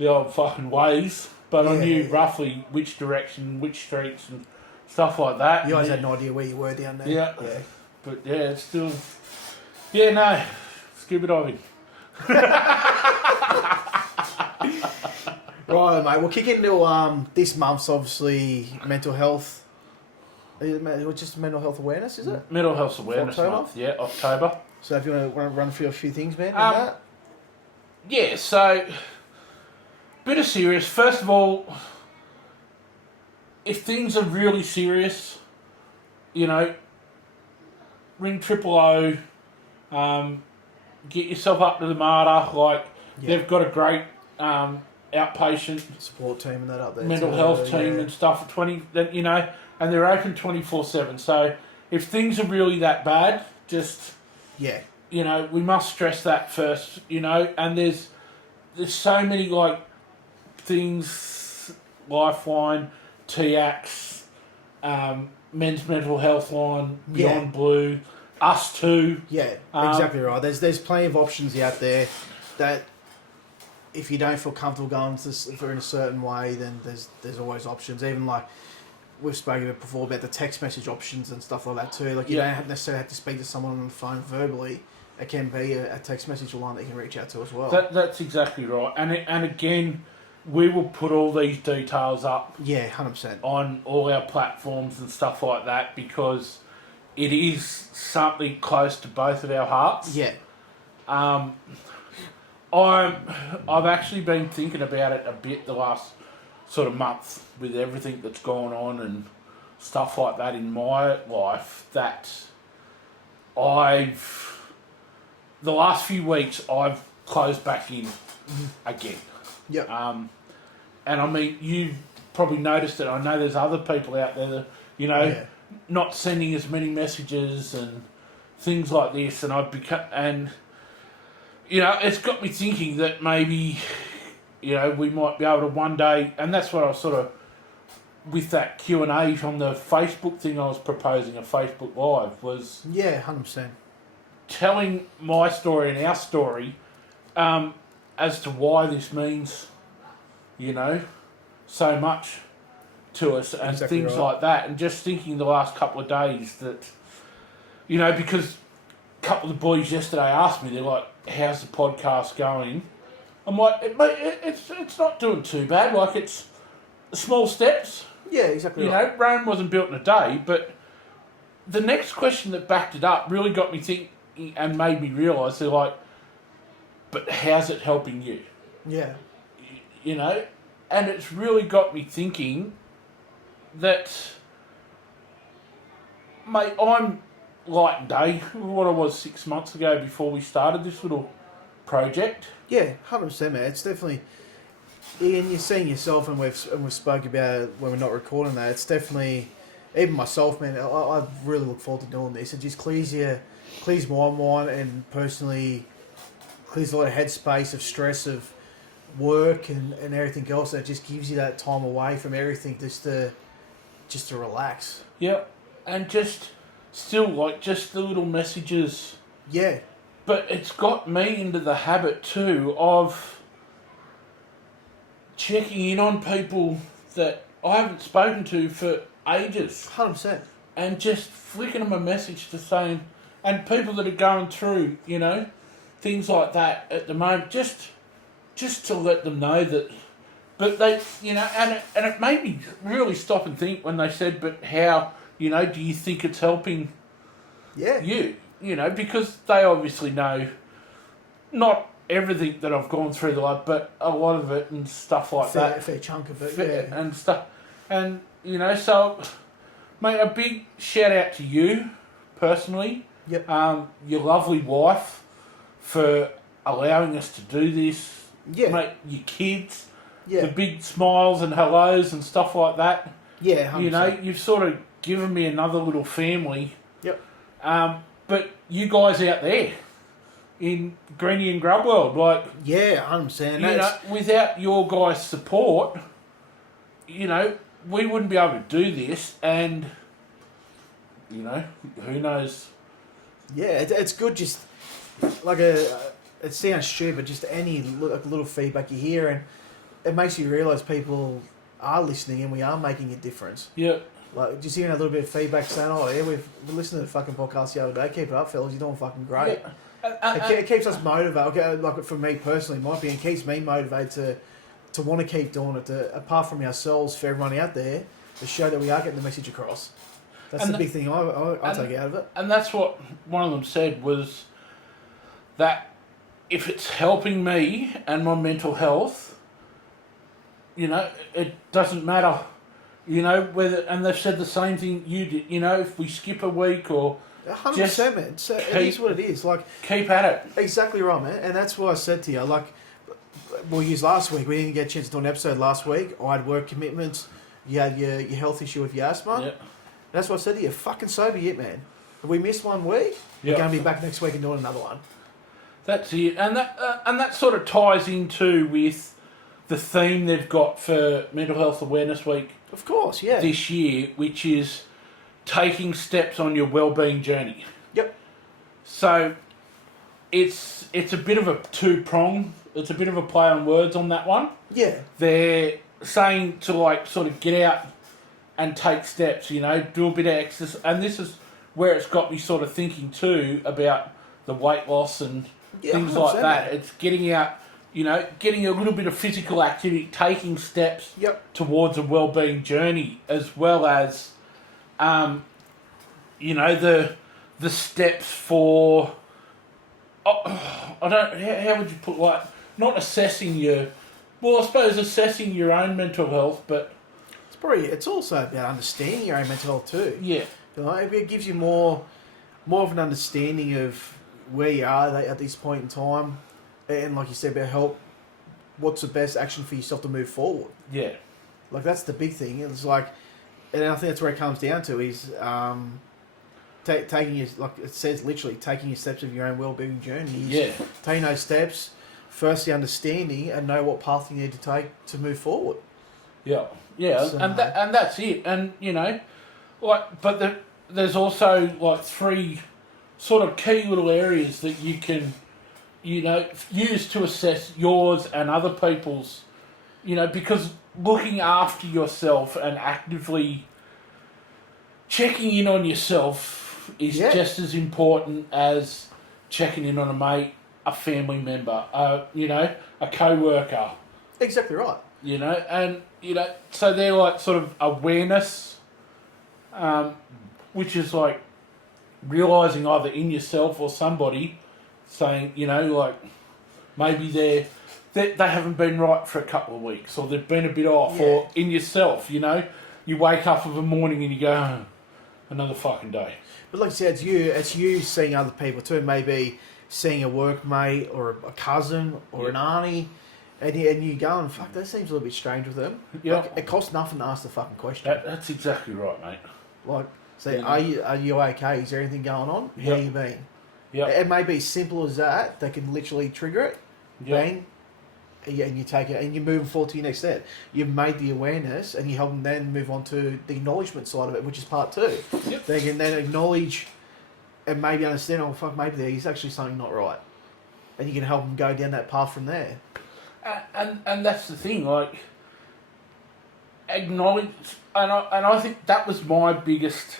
old fucking ways. But I knew roughly which direction, which streets and stuff like that. You guys had no idea where you were down there. Yeah. But, yeah, it's still... Yeah, no. Scuba diving. Right, mate. We'll kick into this month's, obviously, mental health. Just mental health awareness, is it? Mental health awareness month. Yeah, October. So if you want to run through a few things, man, Yeah, so... Bit of serious. First of all, if things are really serious, you know, ring 000, get yourself up to the MARTA. Like, they've got a great outpatient support team and that up there. Mental health team and stuff. 20, you know, and they're open 24/7. So if things are really that bad, just you know, we must stress that first. You know, and there's so many like things, Lifeline, TIACS, Men's Mental Health Line, Beyond Blue, Us Too. Yeah, exactly right. There's plenty of options out there that if you don't feel comfortable going for in a certain way, then there's always options. Even like we've spoken about before about the text message options and stuff like that too. Like you don't necessarily have to speak to someone on the phone verbally. It can be a text message line that you can reach out to as well. That's exactly right. And again, we will put all these details up. Yeah, 100%. On all our platforms and stuff like that, because it is something close to both of our hearts. Yeah. I've actually been thinking about it a bit the last sort of month with everything that's gone on and stuff like that in my life, that the last few weeks I've closed back in again. Yep. And I mean, you've probably noticed it. I know there's other people out there that, not sending as many messages and things like this, and I've become, and it's got me thinking that maybe, we might be able to one day, and that's what I was sort of, with that Q&A on the Facebook thing I was proposing, a Facebook Live, was... Yeah, 100%. Telling my story and our story as to why this means, so much to us and exactly things right. like that. And just thinking the last couple of days that, because a couple of the boys yesterday asked me, they're like, how's the podcast going? I'm like, it's not doing too bad. Like, it's small steps. Yeah, exactly right. Rome wasn't built in a day, but the next question that backed it up really got me thinking and made me realise, they're like, but how's it helping you? Yeah. And it's really got me thinking that, mate, I'm light and day, what I was 6 months ago before we started this little project. Yeah, 100%, man. It's definitely... And you're seeing yourself, and we've spoke about it when we're not recording that, it's definitely... Even myself, man, I really look forward to doing this. It just clears my mind, and personally clears a lot of headspace of stress of work and everything else. That just gives you that time away from everything just to relax. Yeah, and just the little messages. Yeah. But it's got me into the habit too of checking in on people that I haven't spoken to for ages. 100%. And just flicking them a message to saying, and people that are going through, things like that at the moment, just to let them know that, but they, and it made me really stop and think when they said, but how, do you think it's helping you? Because they obviously know not everything that I've gone through the life, but a lot of it and stuff like that. A fair chunk of it, And stuff. And, so, mate, a big shout out to you, personally. Yep. Your lovely wife for allowing us to do this. Yeah. Mate, your kids. Yeah. The big smiles and hellos and stuff like that. Yeah, 100%. You've sort of given me another little family. Yep. But you guys out there in Greenie and Grub World, like... Yeah, 100%. Without your guys' support, we wouldn't be able to do this, and, who knows... Yeah, it's good. Just like it sounds stupid. Just any little feedback you hear, and it makes you realise people are listening, and we are making a difference. Yeah. Like just hearing a little bit of feedback saying, "Oh yeah, we've listened to the fucking podcast the other day. Keep it up, fellas. You're doing fucking great." Yeah. It keeps us motivated. Okay, like for me personally, might be, it keeps me motivated to want to keep doing it. Apart from ourselves, for everyone out there, to show that we are getting the message across. That's the big thing I take out of it. And that's what one of them said, was that if it's helping me and my mental health, it doesn't matter, whether, and they've said the same thing you did, if we skip a week or 100%, man. So it is what it is. Like, keep at it. Exactly right, man. And that's why I said to you, like, we'll use last week. We didn't get a chance to do an episode last week. I had work commitments. You had your health issue with your asthma. Yep. That's what I said to you. Fucking so be it, man. If we miss 1 week, we're going to be back next week and doing another one. That's it. And that sort of ties into with the theme they've got for Mental Health Awareness Week Of course, yeah. this year, which is taking steps on your wellbeing journey. Yep. So it's a bit of a two-prong. It's a bit of a play on words on that one. Yeah. They're saying to like sort of get out and take steps, you know, do a bit of exercise. And this is where it's got me sort of thinking too about the weight loss and things like 100%, that. mate. It's getting out, you know, getting a little bit of physical activity, taking steps Yep. towards a wellbeing journey, as well as, you know, the steps for, I don't, how would you put, like, not assessing your, well, I suppose assessing your own mental health, but It's also about understanding your own mental health too. yeah, You know, it gives you more of an understanding of where you are at this point in time, and like you said, about help. What's the best action for yourself to move forward? yeah, Like that's the big thing. It's like, and I think that's where it comes down to is taking your, like it says literally, taking your steps of your own well-being journey. yeah. Taking those steps, firstly understanding and know what path you need to take to move forward. Yeah, yeah, So- and that's it. And you know, like, but there's also like three sort of key little areas that you can, you know, use to assess yours and other people's, you know, because looking after yourself and actively checking in on yourself is Yeah. just as important as checking in on a mate, a family member, you know, a co-worker. Exactly right. You know, and, you know, so they're like sort of awareness, which is like realising either in yourself or somebody saying, you know, like maybe they haven't been right for a couple of weeks or they've been a bit off, Yeah. or in yourself, you know, you wake up of a morning and you go, oh, another fucking day. But like I said, it's you seeing other people too. Maybe seeing a workmate or a cousin or an auntie, and you going, fuck, that seems a little bit strange with them. Yeah. Like, it costs nothing to ask the fucking question. That's exactly right, mate. Like, say, Yeah. are you okay? Is there anything going on? Yep. Where you been? Yeah, It may be simple as that. They can literally trigger it. yeah, Bang. And you take it and you're moving forward to your next step. You've made the awareness and you help them then move on to the acknowledgement side of it, which is part two. Yep. They can then acknowledge and maybe understand, oh, fuck, maybe there's actually something not right. And you can help them go down that path from there. and that's the thing, like acknowledge, and I think that was my biggest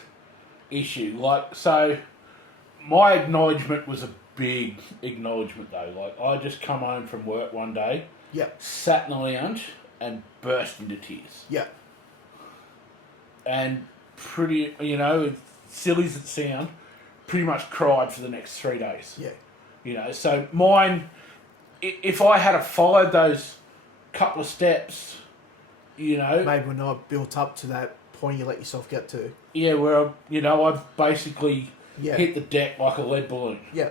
issue. Like, so my acknowledgement was a big acknowledgement though. Like, I just come home from work one day, Yep. sat in the lounge, and burst into tears. Yep. And pretty, you know, silly as it sounds, pretty much cried for the next 3 days. Yeah. You know, so mine, if I had followed those couple of steps, you know, Maybe we're not built up to that point you let yourself get to. yeah, where, you know, I basically Yeah. hit the deck like a lead balloon. Yeah.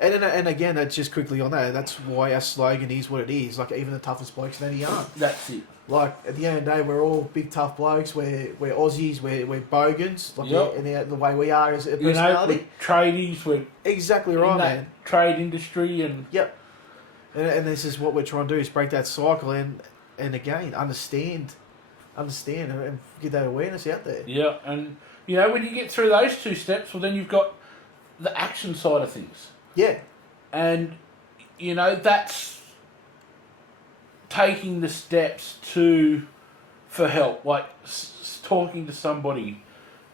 And again, that's just quickly on that. That's why our slogan is what it is. Like, even the toughest blokes in any aren't. That's it. Like, at the end of the day, we're all big, tough blokes. We're Aussies. We're bogans. Like, Yep. the way we are as a You know, personality. we're tradies, we're Exactly in right, that man. trade industry, and Yep. And this is what we're trying to do, is break that cycle and again, understand and get that awareness out there. yeah, and you know, when you get through those two steps, well, then you've got the action side of things. Yeah. And, you know, that's taking the steps for help, like talking to somebody,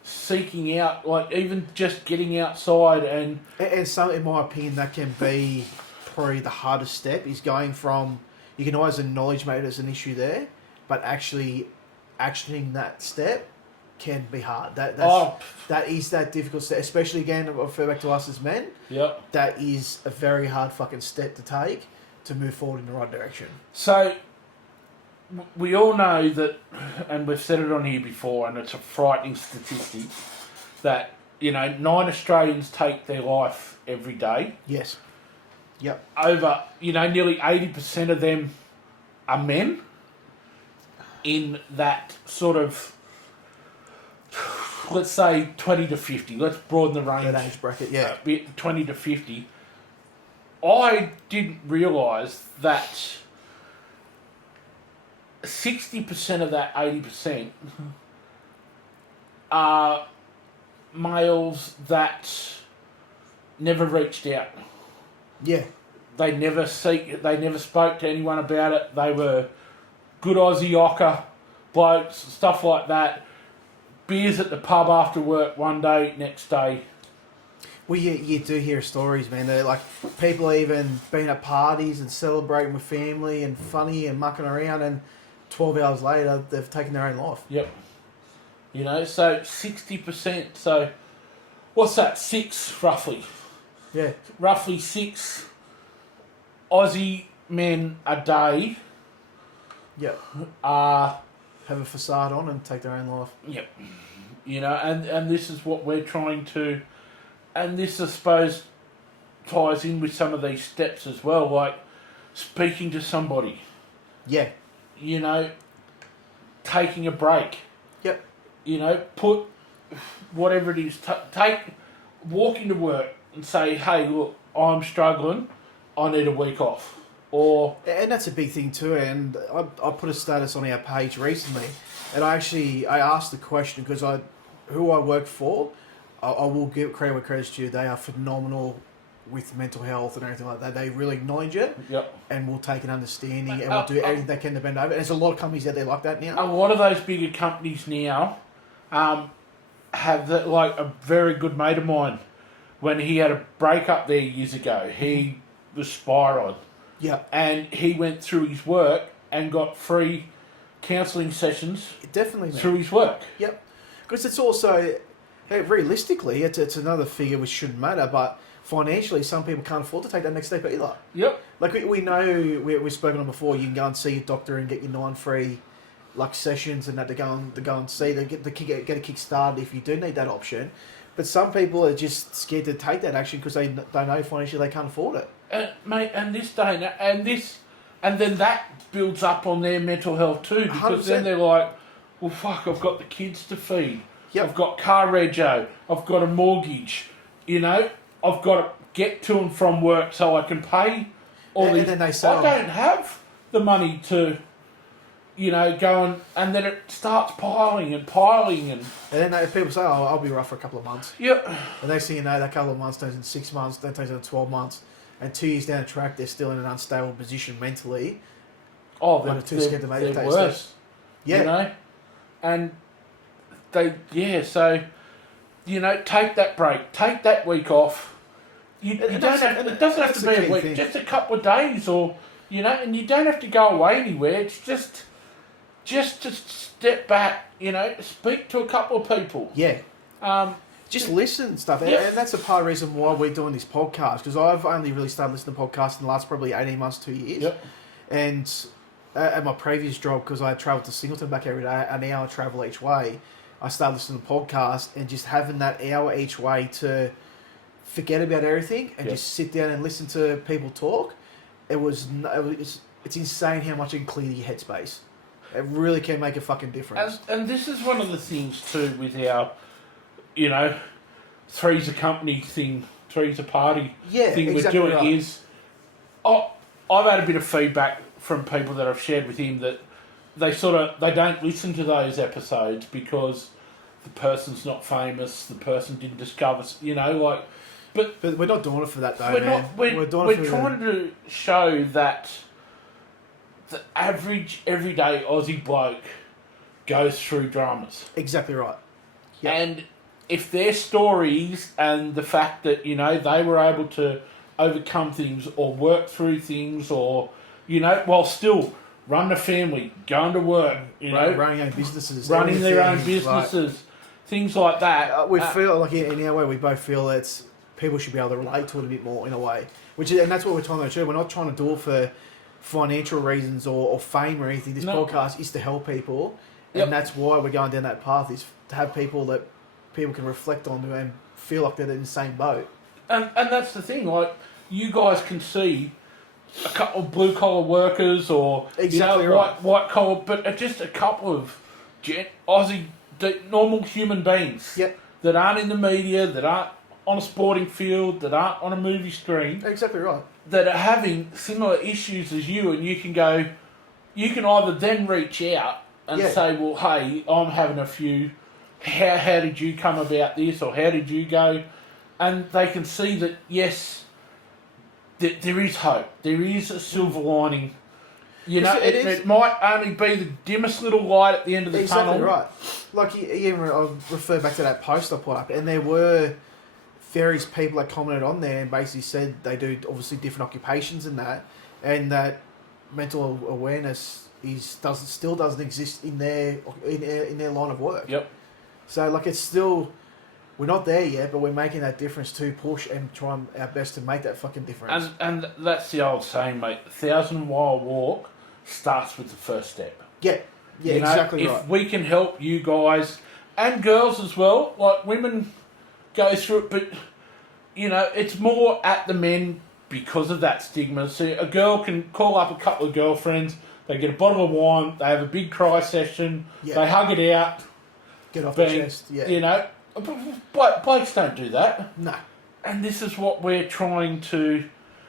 seeking out, like even just getting outside and... And so, in my opinion, that can be probably the hardest step, is going from, you can always acknowledge maybe there's an issue there, but actually actioning that step can be hard. That is that difficult step, especially again, I refer back to us as men. Yeah. That is a very hard fucking step to take to move forward in the right direction. So, we all know that, and we've said it on here before, and it's a frightening statistic, that, you know, 9 Australians take their life every day. Yes. Yep. Over, you know, nearly 80% of them are men in that sort of, let's say 20 to 50. Let's broaden the range. That age bracket, yeah. A bit, 20 to 50. I didn't realise that 60% of that 80% are males that never reached out. Yeah. They never spoke to anyone about it. They were good Aussie ocker blokes, stuff like that. Beers at the pub after work one day, next day. Well, you do hear stories, man. They're like people even being at parties and celebrating with family and funny and mucking around, and 12 hours later they've taken their own life. Yep. You know, so 60%. So what's that? 6 roughly. Yeah. Roughly 6 Aussie men a day. Yep. Have a facade on and take their own life. Yep. You know, and this is what we're trying to, and this I suppose ties in with some of these steps as well, like speaking to somebody. Yeah. You know, taking a break. Yep. You know, put whatever it is, walk into work and say, hey, look, I'm struggling, I need a week off. And that's a big thing too, and I put a status on our page recently, and I asked the question because who I work for, I will give credit where credit's due. They are phenomenal with mental health and everything like that. They really acknowledge it, yep, and will take an understanding, and will do everything they can to bend over. And there's a lot of companies out there like that now. A lot of those bigger companies now have like a very good mate of mine. When he had a breakup there years ago, he was spiraled. Yeah. And he went through his work and got free counselling sessions. Definitely, man. Through his work. Yep. Because it's also, realistically, it's another figure which shouldn't matter, but financially, some people can't afford to take that next step either. Yep. Like we know, we've spoken on before, you can go and see your doctor and get your 9 free sessions and that to go and see. They get a kick started if you do need that option. But some people are just scared to take that action because they know financially they can't afford it. Mate, and this day, and then that builds up on their mental health too, because 100%. Then they're like, well, fuck, I've got the kids to feed. Yep. I've got car rego. I've got a mortgage. You know, I've got to get to and from work so I can pay all these. And then they say, I don't have the money to, you know, go and then it starts piling. And then people say, oh, I'll be rough for a couple of months. Yep. And next thing you know, that couple of months turns into 6 months, then turns into 12 months. And 2 years down the track, they're still in an unstable position mentally. Oh, they're too scared to make it. They're worse. Yeah. You know? And so, you know, take that break. Take that week off. It doesn't have to be a week, thing. Just a couple of days or, you know, and you don't have to go away anywhere. It's just to step back, you know, speak to a couple of people. Yeah. Just listen and stuff. Yeah. And that's a part of the reason why we're doing this podcast, because I've only really started listening to podcasts in the last probably 18 months, 2 years. Yep. And at my previous job, because I travelled to Singleton back every day, an hour travel each way, I started listening to podcasts and just having that hour each way to forget about everything and just sit down and listen to people talk. It's insane how much it can clear your headspace. It really can make a fucking difference. And this is one of the things too with our, you know, three's a company thing, three's a party thing exactly we're doing is, I've had a bit of feedback from people that I've shared with him that they don't listen to those episodes because the person's not famous, the person didn't discover, you know, like, but we're not doing it for that though, we're trying to show that the average everyday Aussie bloke goes through dramas. Exactly right. Yep. And if their stories and the fact that, you know, they were able to overcome things or work through things or, you know, while still run the family, going to work, you know. Running their own businesses. Running their own businesses, things like that. We feel like in our way, we both feel that people should be able to relate to it a bit more in a way. And that's what we're trying to do. We're not trying to do it for financial reasons or fame or anything. This podcast is to help people. And that's why we're going down that path, is to have people that people can reflect on and feel like they're in the same boat. And that's the thing, like, you guys can see a couple of blue-collar workers or white collar, but just a couple of Aussie normal human beings that aren't in the media, that aren't on a sporting field, that aren't on a movie screen. Exactly right. That are having similar issues as you, and you can go, you can either then reach out and say, well, hey, I'm having a few. How did you come about this, or how did you go? And they can see that, yes, there is hope. There is a silver lining. You know, it might only be the dimmest little light at the end of the tunnel. Exactly right. Like, I'll refer back to that post I put up, and there were various people that commented on there and basically said they do obviously different occupations and that mental awareness still doesn't exist in their line of work. Yep. So, like, it's still... We're not there yet, but we're making that difference to push and try our best to make that fucking difference. And that's the old saying, mate. 1,000-mile walk starts with the first step. Yeah, exactly right. If we can help you guys, and girls as well, like women go through it, but, you know, it's more at the men because of that stigma. So a girl can call up a couple of girlfriends, they get a bottle of wine, they have a big cry session, they hug it out. Get off the chest, You know, blokes don't do that. No. And this is what we're trying to...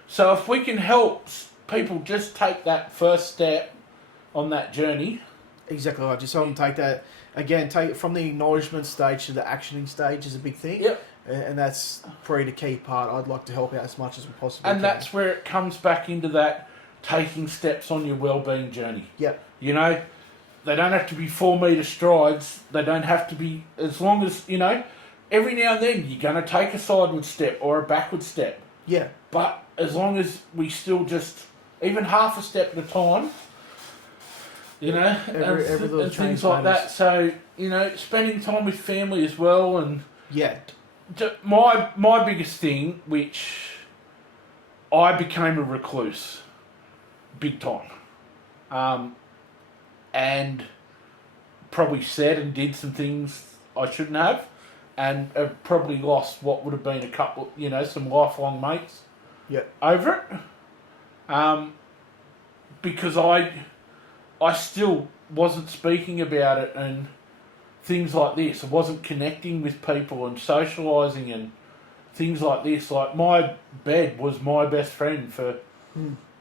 So if we can help people just take that first step on that journey... Exactly right. Just help them take that... Again, take it from the acknowledgement stage to the actioning stage is a big thing. Yep. And that's probably the key part. I'd like to help out as much as we possibly can. And that's where it comes back into that taking steps on your wellbeing journey. Yep. You know, they don't have to be 4 metre strides. They don't have to be... As long as, you know... Every now and then you're going to take a sideward step or a backward step. Yeah. But as long as we still just, even half a step at a time, you know, and things like that. So, you know, spending time with family as well. And my biggest thing, which I became a recluse, big time. And probably said and did some things I shouldn't have. And have probably lost what would have been a couple, you know, some lifelong mates over it. Because I still wasn't speaking about it and things like this. I wasn't connecting with people and socialising and things like this. Like, my bed was my best friend for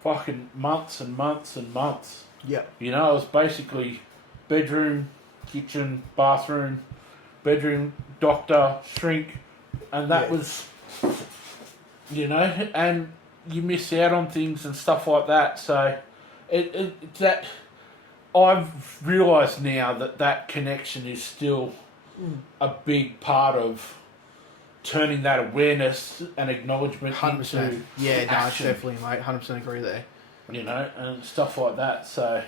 fucking months and months and months. Yeah. You know, it was basically bedroom, kitchen, bathroom, bedroom, doctor, shrink, and that was, you know, and you miss out on things and stuff like that. So, it's that I've realised now that connection is still a big part of turning that awareness and acknowledgement 100%. into action. Definitely, mate. 100% agree there. You know, and stuff like that. So,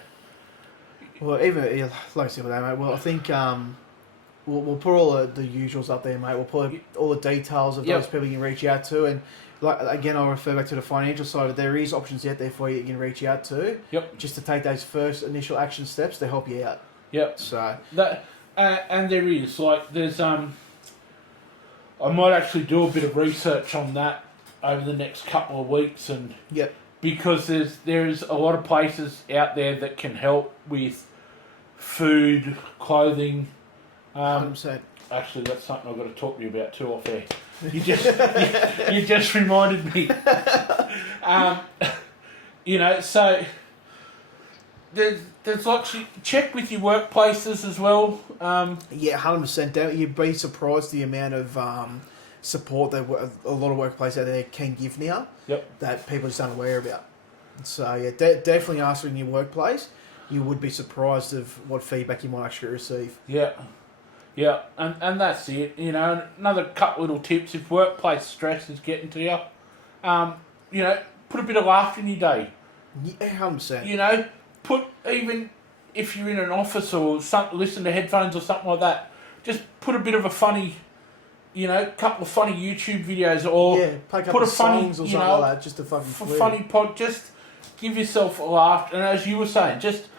well, even like I said with that, mate. Well, I think. We'll put all the usuals up there, mate. We'll put all the details of those people you can reach out to. And, like, again, I'll refer back to the financial side. There is options out there for you can reach out to. Yep. Just to take those first initial action steps to help you out. Yep. So that and there is, like, there's I might actually do a bit of research on that over the next couple of weeks, and because there's a lot of places out there that can help with food, clothing. 100%. Actually, that's something I've got to talk to you about too off air. You just reminded me. You know, so there's lots. Check with your workplaces as well. 100%. You'd be surprised the amount of support that a lot of workplaces out there can give now. Yep. That people just aren't aware about. So definitely ask in your workplace. You would be surprised of what feedback you might actually receive. Yeah. Yeah, and that's it. You know, another couple little tips if workplace stress is getting to you. You know, put a bit of laughter in your day. Yeah, 100%. You know, even if you're in an office or listen to headphones or something like that, just put a bit of a funny, you know, couple of funny YouTube videos or play a couple of songs or something like that, just to fucking funny pod. Just give yourself a laugh, and as you were saying, just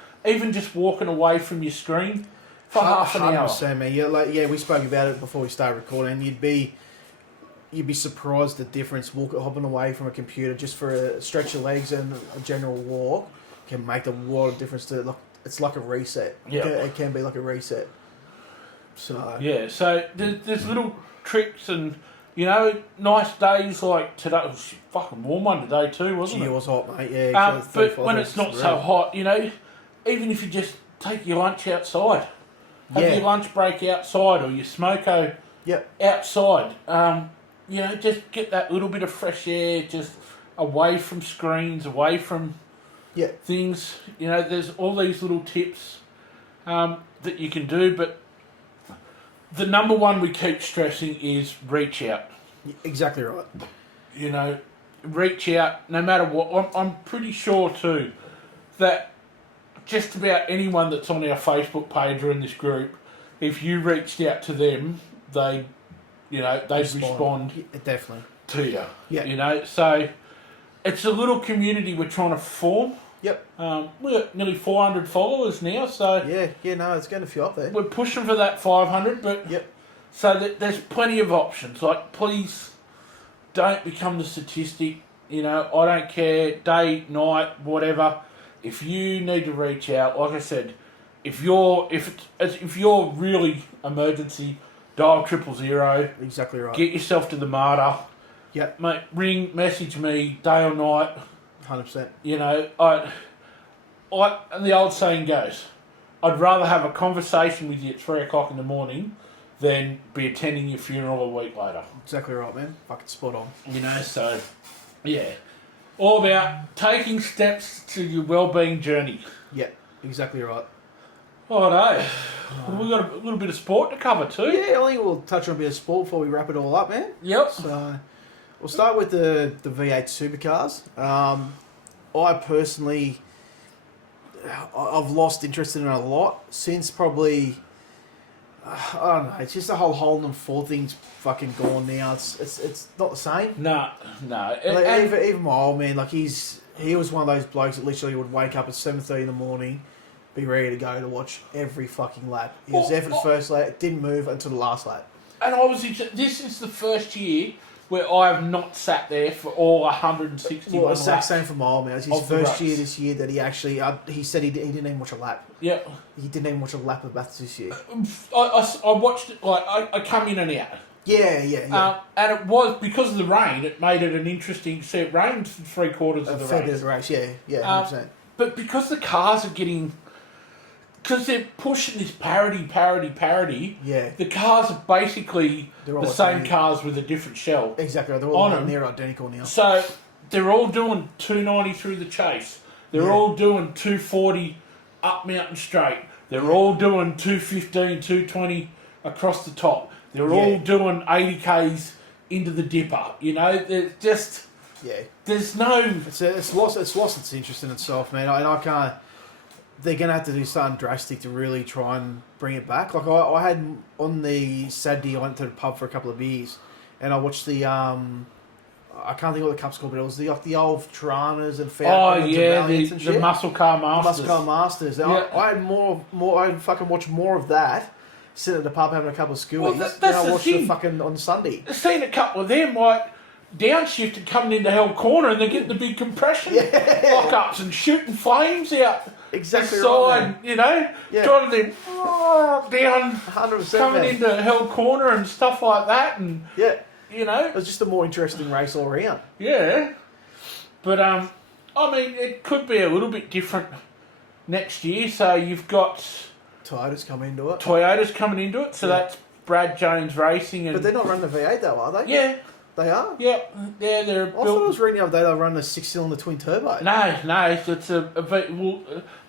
walking away from your screen. For half an hour. 100%, man. We spoke about it before we started recording. You'd be surprised the difference hopping away from a computer just for a stretch your legs and a general walk can make a lot of difference to it. It's like a reset. Yeah. It can be like a reset. So there's little tricks and, you know, nice days like today. It was fucking warm one today too, wasn't it? It was hot, mate. Yeah. But when it's not so hot, you know, even if you just take your lunch outside, have your lunch break outside or your smoko outside. Just get that little bit of fresh air, just away from screens, away from things. There's all these little tips that you can do, but the number one we keep stressing is reach out. Exactly right. Reach out no matter what. I'm pretty sure too that just about anyone that's on our Facebook page or in this group, if you reached out to them, they'd respond definitely to you. Yeah. So it's a little community we're trying to form. Yep. We're at nearly 400 followers now, so it's getting a few up there. we're pushing for that 500, but so there's plenty of options. Like, please don't become the statistic. I don't care, day, night, whatever. If you need to reach out, like I said, if you're really emergency, dial 000. Exactly right. Get yourself to the MARTA. Yep. Mate, ring, message me, day or night. 100%. And the old saying goes, I'd rather have a conversation with you at 3 o'clock in the morning than be attending your funeral a week later. Exactly right, man. Fucking spot on. So, yeah. All about taking steps to your well-being journey. Yeah, exactly right. Oh, no. We've got a little bit of sport to cover too. Yeah, I think we'll touch on a bit of sport before we wrap it all up, man. Yep. So, we'll start with the V8 supercars. I personally, I've lost interest in it a lot since probably, I don't know, it's just the whole Holden 4 thing's fucking gone now. It's not the same. No. Even my old man, like he was one of those blokes that literally would wake up at 7:30 in the morning, be ready to go to watch every fucking lap. He was there for the first lap, didn't move until the last lap. And this is the first year where I have not sat there for all 161 Well, exact laps. same for my old man. It was his first year this year that he actually, he said he didn't even watch a lap. Yeah. He didn't even watch a lap of Bathurst this year. I watched it, I come in and out. Yeah. And it was, because of the rain, it made it an interesting, see, it rained for 3/4 of the fair bit race. of the race, yeah, 100%. But because the cars are getting, because they're pushing this parity, the cars are basically They're all the same identical. cars with a different shell. Exactly, they're all on 'em. near identical now. So they're all doing 290 through the chase. They're all doing 240 up Mountain Straight. They're all doing 215, 220 across the top. They're all doing 80 Ks into the dipper. There's just... Yeah. There's no... It's lost its interest in itself, man. And I can't... They're going to have to do something drastic to really try and bring it back. Like, I had... On the Saturday, I went to the pub for a couple of beers. And I watched the... I can't think what the cup's called, but it was the old Tiranas and Falcons and the Muscle Car Masters. Muscle Car Masters. And I had I fucking watched more of that, sitting at the pub having a couple of schoolies, than I watched the fucking on Sunday. I've seen a couple of them, downshifted coming into Hell Corner, and they're getting the big compression lock-ups and shooting flames out Exactly the side, right, driving them down, 100%, coming man. into Hell Corner and stuff like that, and it was just a more interesting race all around. Yeah, but it could be a little bit different next year. So you've got Toyota's coming into it. So that's Brad Jones Racing, But they're not running the V8 though, are they? Yeah. They are? Yeah, they're I thought I was reading the other day they were running a 6-cylinder twin turbo. No, it's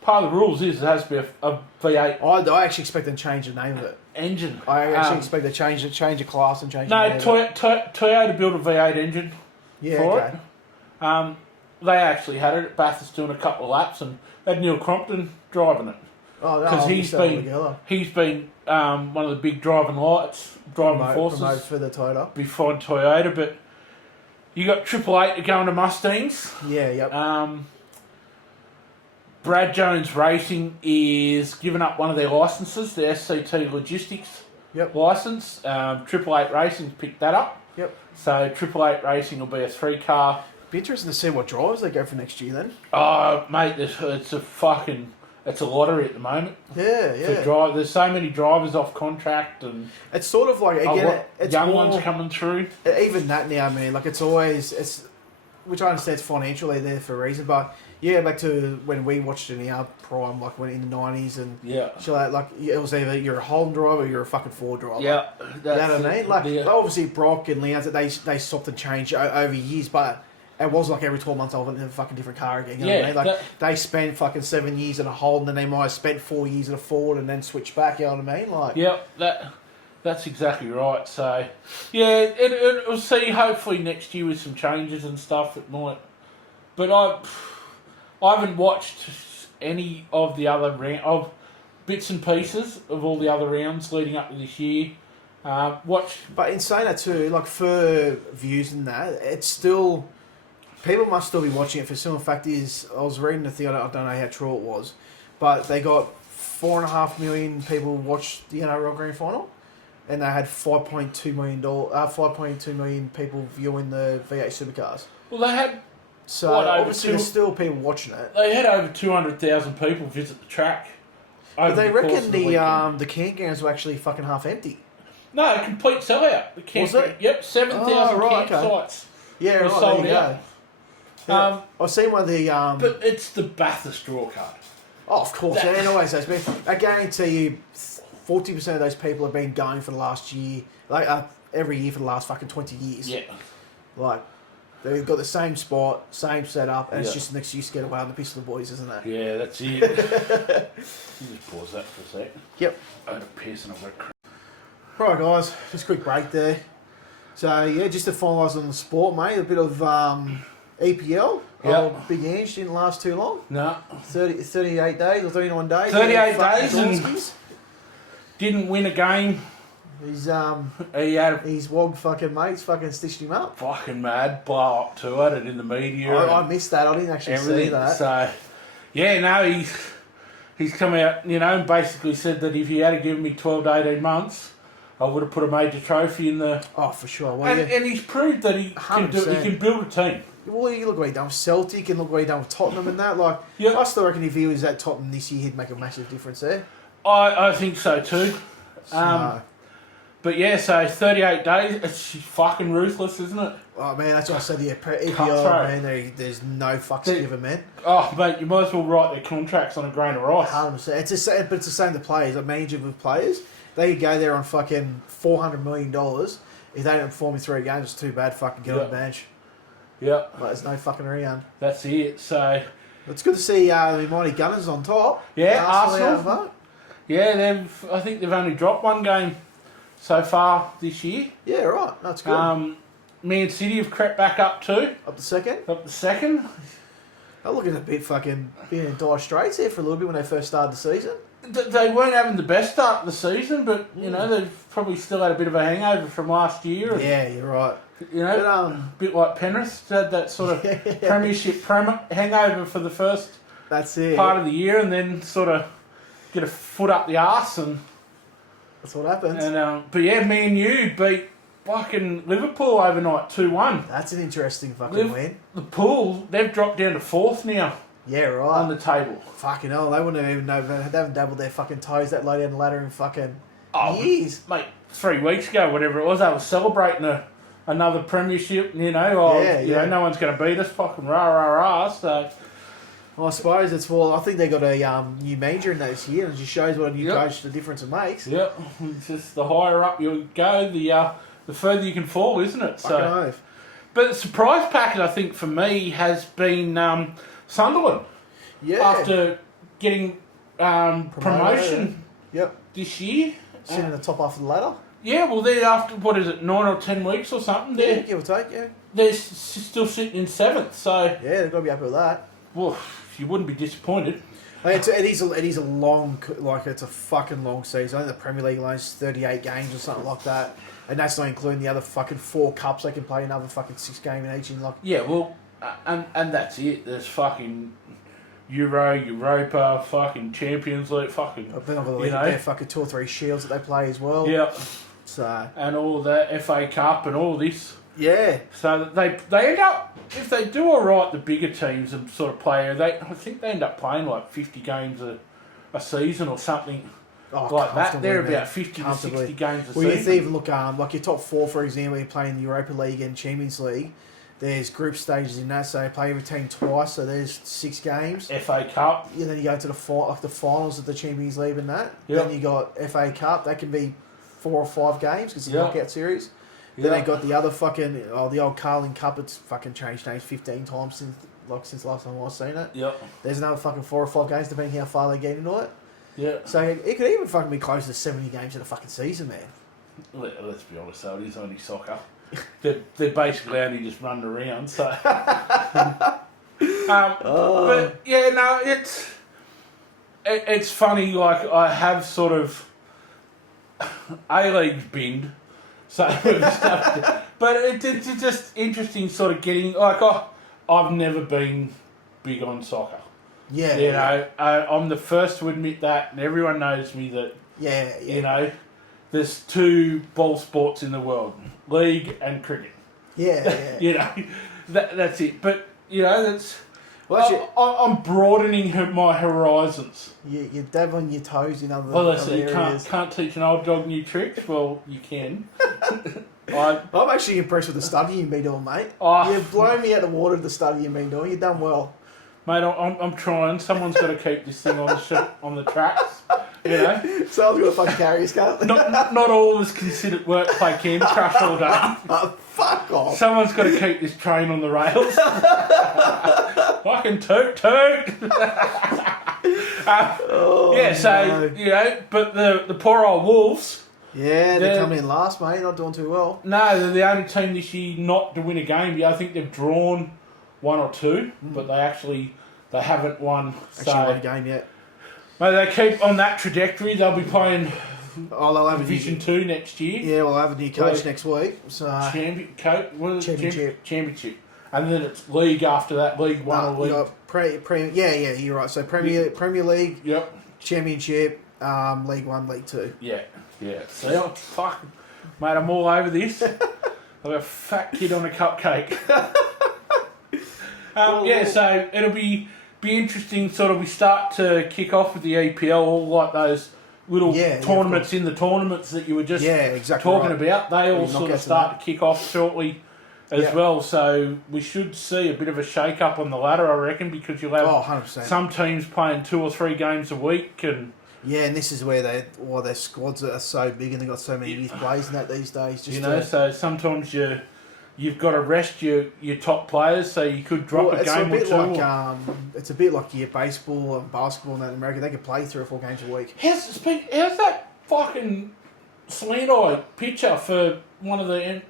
part of the rules is it has to be a V8 I actually expect them to change the name of it. engine. I actually expect to change the class and change the name of it. Toyota built a V8 engine for it. They actually had it at Bathurst doing a couple of laps and had Neil Crompton driving it. Oh, no, because he's been one of the big driving forces for the Toyota behind Toyota. But you got 888 to go into Mustangs. Yeah, yep. Brad Jones Racing is giving up one of their licenses, the SCT Logistics license. 888 Racing picked that up. Yep. So 888 Racing will be a 3-car. Be interesting to see what drivers they go for next year then. Oh, mate, it's a lottery at the moment. Yeah. There's so many drivers off contract, and it's sort of like, again, it's young more, ones coming through. Even that now, man, like it's always, which I understand it's financially there for a reason, but Yeah, back to when we watched it in our prime, like when in the 90s and shit like it was either you're a Holden driver or you're a fucking Ford driver. Yeah, you know what I mean? Like obviously Brock and Leon, they stopped and changed over years, but it was like every 12 months I went in a fucking different car again. You know what I mean? Like they spent fucking 7 years in a Holden, and they might have spent 4 years in a Ford, and then switched back. You know what I mean? Like that's exactly right. So yeah, we'll see. Hopefully next year with some changes and stuff, it might. But I haven't watched any of the other of bits and pieces of all the other rounds leading up to this year. But in saying that too, like for views and that, it's still people must still be watching it. For some fact is, I was reading the thing. I don't know how true it was, but they got 4.5 million people watched the NRL Grand Final, and they had $5.2 million people viewing the V8 Supercars. Well, they had. So obviously there's still people watching it. They had over 200,000 people visit the track. But they reckon the campgrounds were actually fucking half empty. No, a complete sellout. Was it? Yep, 7,000 campsites. Yeah, right, sold out. Yeah. I've seen one of the... but it's the Bathurst draw card. Oh, of course. And always has been. I guarantee you 40% of those people have been going for the last year, like every year for the last fucking 20 years. Yeah. Like... They've got the same spot, same setup, and it's just an excuse to get away on the piss of the boys, isn't it? Yeah, that's it. You just pause that for a sec. Yep. I had a piss and I've got crap. Right, guys, just a quick break there. So, yeah, just to finalise on the sport, mate, a bit of EPL. Yep. Big Ange didn't last too long. No. 38 days or 31 days. 38 days and didn't win a game. His wog fucking mates fucking stitched him up. Fucking mad, blow up to it in the media. I missed that. I didn't actually see that. So, yeah, no, he's come out, and basically said that if he had given me 12 to 18 months, I would have put a major trophy in the... Oh, for sure. Well, and he's proved that he can build a team. Well, you look what he done with Celtic and look what he done with Tottenham and that. Like, I still reckon if he was at Tottenham this year, he'd make a massive difference there. I think so too. But yeah, so 38 days, it's fucking ruthless, isn't it? Oh man, that's what I said. Yeah, EPL, man, there's no fucks given, man. Oh mate, you might as well write their contracts on a grain of rice. 100%. But it's the same to players. A manager with players, they could go there on fucking $400 million. If they don't perform in 3 games, it's too bad. Fucking get on the bench. Yep. Like, there's no fucking around. That's it. So it's good to see the mighty Gunners on top. Yeah, Arsenal. Yeah, I think they've only dropped 1 game so far this year. Yeah, right. That's good. Man City have crept back up too. Up the second. They're looking a bit fucking being in dire straits there for a little bit when they first started the season. They weren't having the best start of the season, but they've probably still had a bit of a hangover from last year. And, yeah, you're right. But, a bit like Penrith had that sort of premiership hangover for the first part of the year, and then sort of get a foot up the arse, and that's what happens. And but yeah, Man U beat fucking Liverpool overnight 2-1. That's an interesting fucking win. The pool, they've dropped down to 4th now. Yeah, right. On the table. Fucking hell, they wouldn't even know. They haven't dabbled their fucking toes that low down the ladder in fucking years. Mate, 3 weeks ago, whatever it was, they were celebrating another premiership, no one's going to beat us, fucking rah, rah, rah, so... Well, I suppose it's I think they got a new manager in this year, and it just shows what a new coach the difference it makes. Yep, it's just the higher up you go, the further you can fall, isn't it? So, but the surprise packet, I think, for me, has been Sunderland. Yeah. After getting promotion this year. Sitting in the top half of the ladder. Yeah, well, they're after, 9 or 10 weeks or something. Give or take, They're still sitting in 7th, so... Yeah, they've got to be happy with that. Well, you wouldn't be disappointed. It is a long, it's a fucking long season. I think the Premier League alone is 38 games or something like that. And that's not including the other fucking 4 cups they can play, another fucking 6 game in each. Yeah, well, and that's it. There's fucking Europa, fucking Champions League, fucking... They're fucking 2 or 3 shields that they play as well. Yeah. So... And all that FA Cup and all this. Yeah. So they end up, if they do all right, the bigger teams and sort of play, I think they end up playing like 50 games a season or something like that. They're about 50 to 60 games a season. Well, you even look, like your top 4, for example, you're playing the Europa League and Champions League, There's group stages in that, so they play every team twice, so there's 6 games. FA Cup. And then you go to the finals of the Champions League and that. Yep. Then you got FA Cup. That can be 4 or 5 games because it's a Yep. knockout series. Then Yep. they got the other the old Carling Cup. It's fucking changed names 15 times since last time I've seen it. Yep. There's another fucking 4 or 5 games depending how far they get into it. Yeah. So it could even fucking be close to 70 games in a fucking season, man. Let's be honest, though, it is only soccer. They're basically only just running around, so. But yeah, no, it's funny. Like I have sort of A-League's binned, so but it's just interesting, sort of getting like I've never been big on soccer. Yeah. You know, I'm the first to admit that, and everyone knows me that. Yeah. You know, there's 2 ball sports in the world: league and cricket. Yeah. You know, that's it. But you know, that's. Well, I'm broadening my horizons. you're dabbling your toes in other, Well, other you areas. can't teach an old dog new tricks. Well, you can. I'm actually impressed with the study you've been doing, mate. Oh. You've blown me out of the water with the study you've been doing. You've done well. Mate, I'm trying. Someone's got to keep this thing on the tracks. You know, Someone's got to fucking carry his car. not all of us can sit at work, play Candy Crush all day. Fuck off. Someone's got to keep this train on the rails. Fucking toot. Yeah, so no. you know, but the poor old Wolves. Yeah, they're coming in last, mate. Not doing too well. No, they're the only team this year not to win a game. Yeah, I think they've drawn 1 or 2, but they haven't won. Actually, not a game yet. Mate, they keep on that trajectory. They'll be playing They'll have Division 2 next year. Yeah, we'll have a new coach next week. So Championship. And then it's League after that, League 1 or League... Yeah, you're right. So Premier League, Yep. Championship, League 1, League 2. Yeah. See, mate, I'm all over this. I'm a fat kid on a cupcake. So it'll be interesting. Sort of, we start to kick off with the EPL, all like those little tournaments in the tournaments that you were just talking about. They all sort of start to kick off shortly as well. So we should see a bit of a shake-up on the ladder, I reckon, because you'll have 100%. some teams playing 2 or 3 games a week. And this is where their squads are so big and they've got so many youth players in that these days. So sometimes you've got to rest your top players, so you could drop a game or 2. It's a bit like your baseball and basketball in America. They could play 3 or 4 games a week. How's that fucking slant-eye pitcher for one of the $1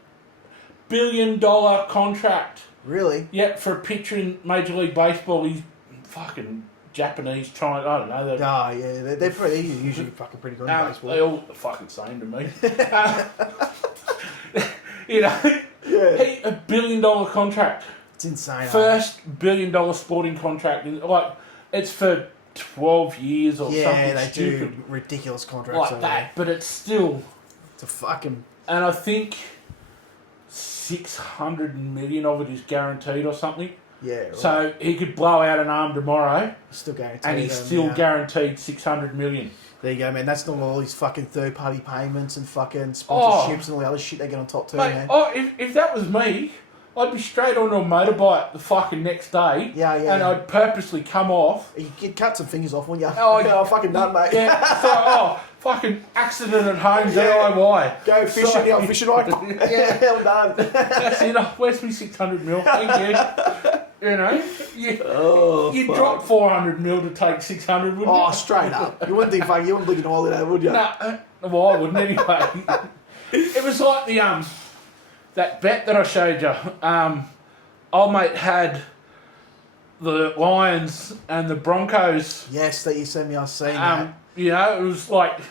billion contract? Really? Yeah, for a pitcher in Major League Baseball. He's fucking Japanese, China, I don't know. They're usually fucking pretty good in baseball. They all the fucking same to me. You know, $1 billion contract. It's insane. First $1 billion sporting contract. It's for 12 years or something they stupid. do ridiculous contracts like that. But it's still... It's a fucking... And I think 600 million of it is guaranteed or something. Yeah, right. So he could blow out an arm tomorrow. Still guaranteed. And he's still guaranteed 600 million. There you go, man. That's not all these fucking third-party payments and fucking sponsorships and all the other shit they get on top too, Mate, man. If that was me, I'd be straight onto a motorbike the fucking next day. Yeah. And I'd purposely come off. You'd cut some fingers off, wouldn't you? Oh, fucking done, mate. Yeah. So, fucking accident at home, DIY. Go fishing, fishing right. Yeah, well done. That's it. Where's me 600 mil? Thank you. You know, you drop 400 mil to take 600, wouldn't you? Oh, straight up. You wouldn't think you wouldn't look at all of that, would you? No, well, I wouldn't anyway. It was like the that bet that I showed you. Old mate had the Lions and the Broncos. Yes, that you sent me. I've seen that. You know, it was like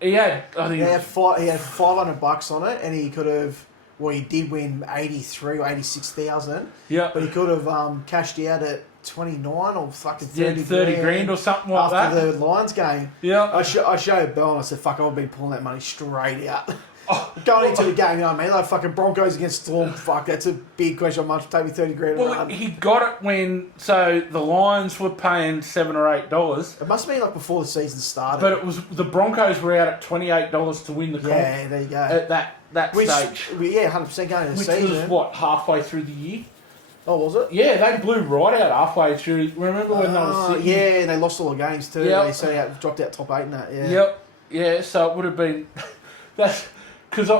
he had. I think he had $500 on it, and he could have. Well, he did win 83 or 86,000. Yeah. But he could have cashed out at 29 or fucking 30 grand or something like that. After the Lions game. Yeah. I showed Bell and I said, fuck, I've been pulling that money straight out. Going into the game, you know what I mean? Like fucking Broncos against Storm, fuck, that's a big question. I might take me 30 grand. Well, he got it when, so the Lions were paying $7 or $8. It must have been like before the season started. But it was, the Broncos were out at $28 to win the comp. Yeah, there you go. At that that stage. Yeah, 100% going into the Which season. was, what, halfway through the year? Oh, was it? Yeah, they blew right out halfway through. Remember when they were sitting? Yeah, they lost all the games too. Yep. They dropped out top 8 and that, yeah. Yep. Yeah, so it would have been... That's... Because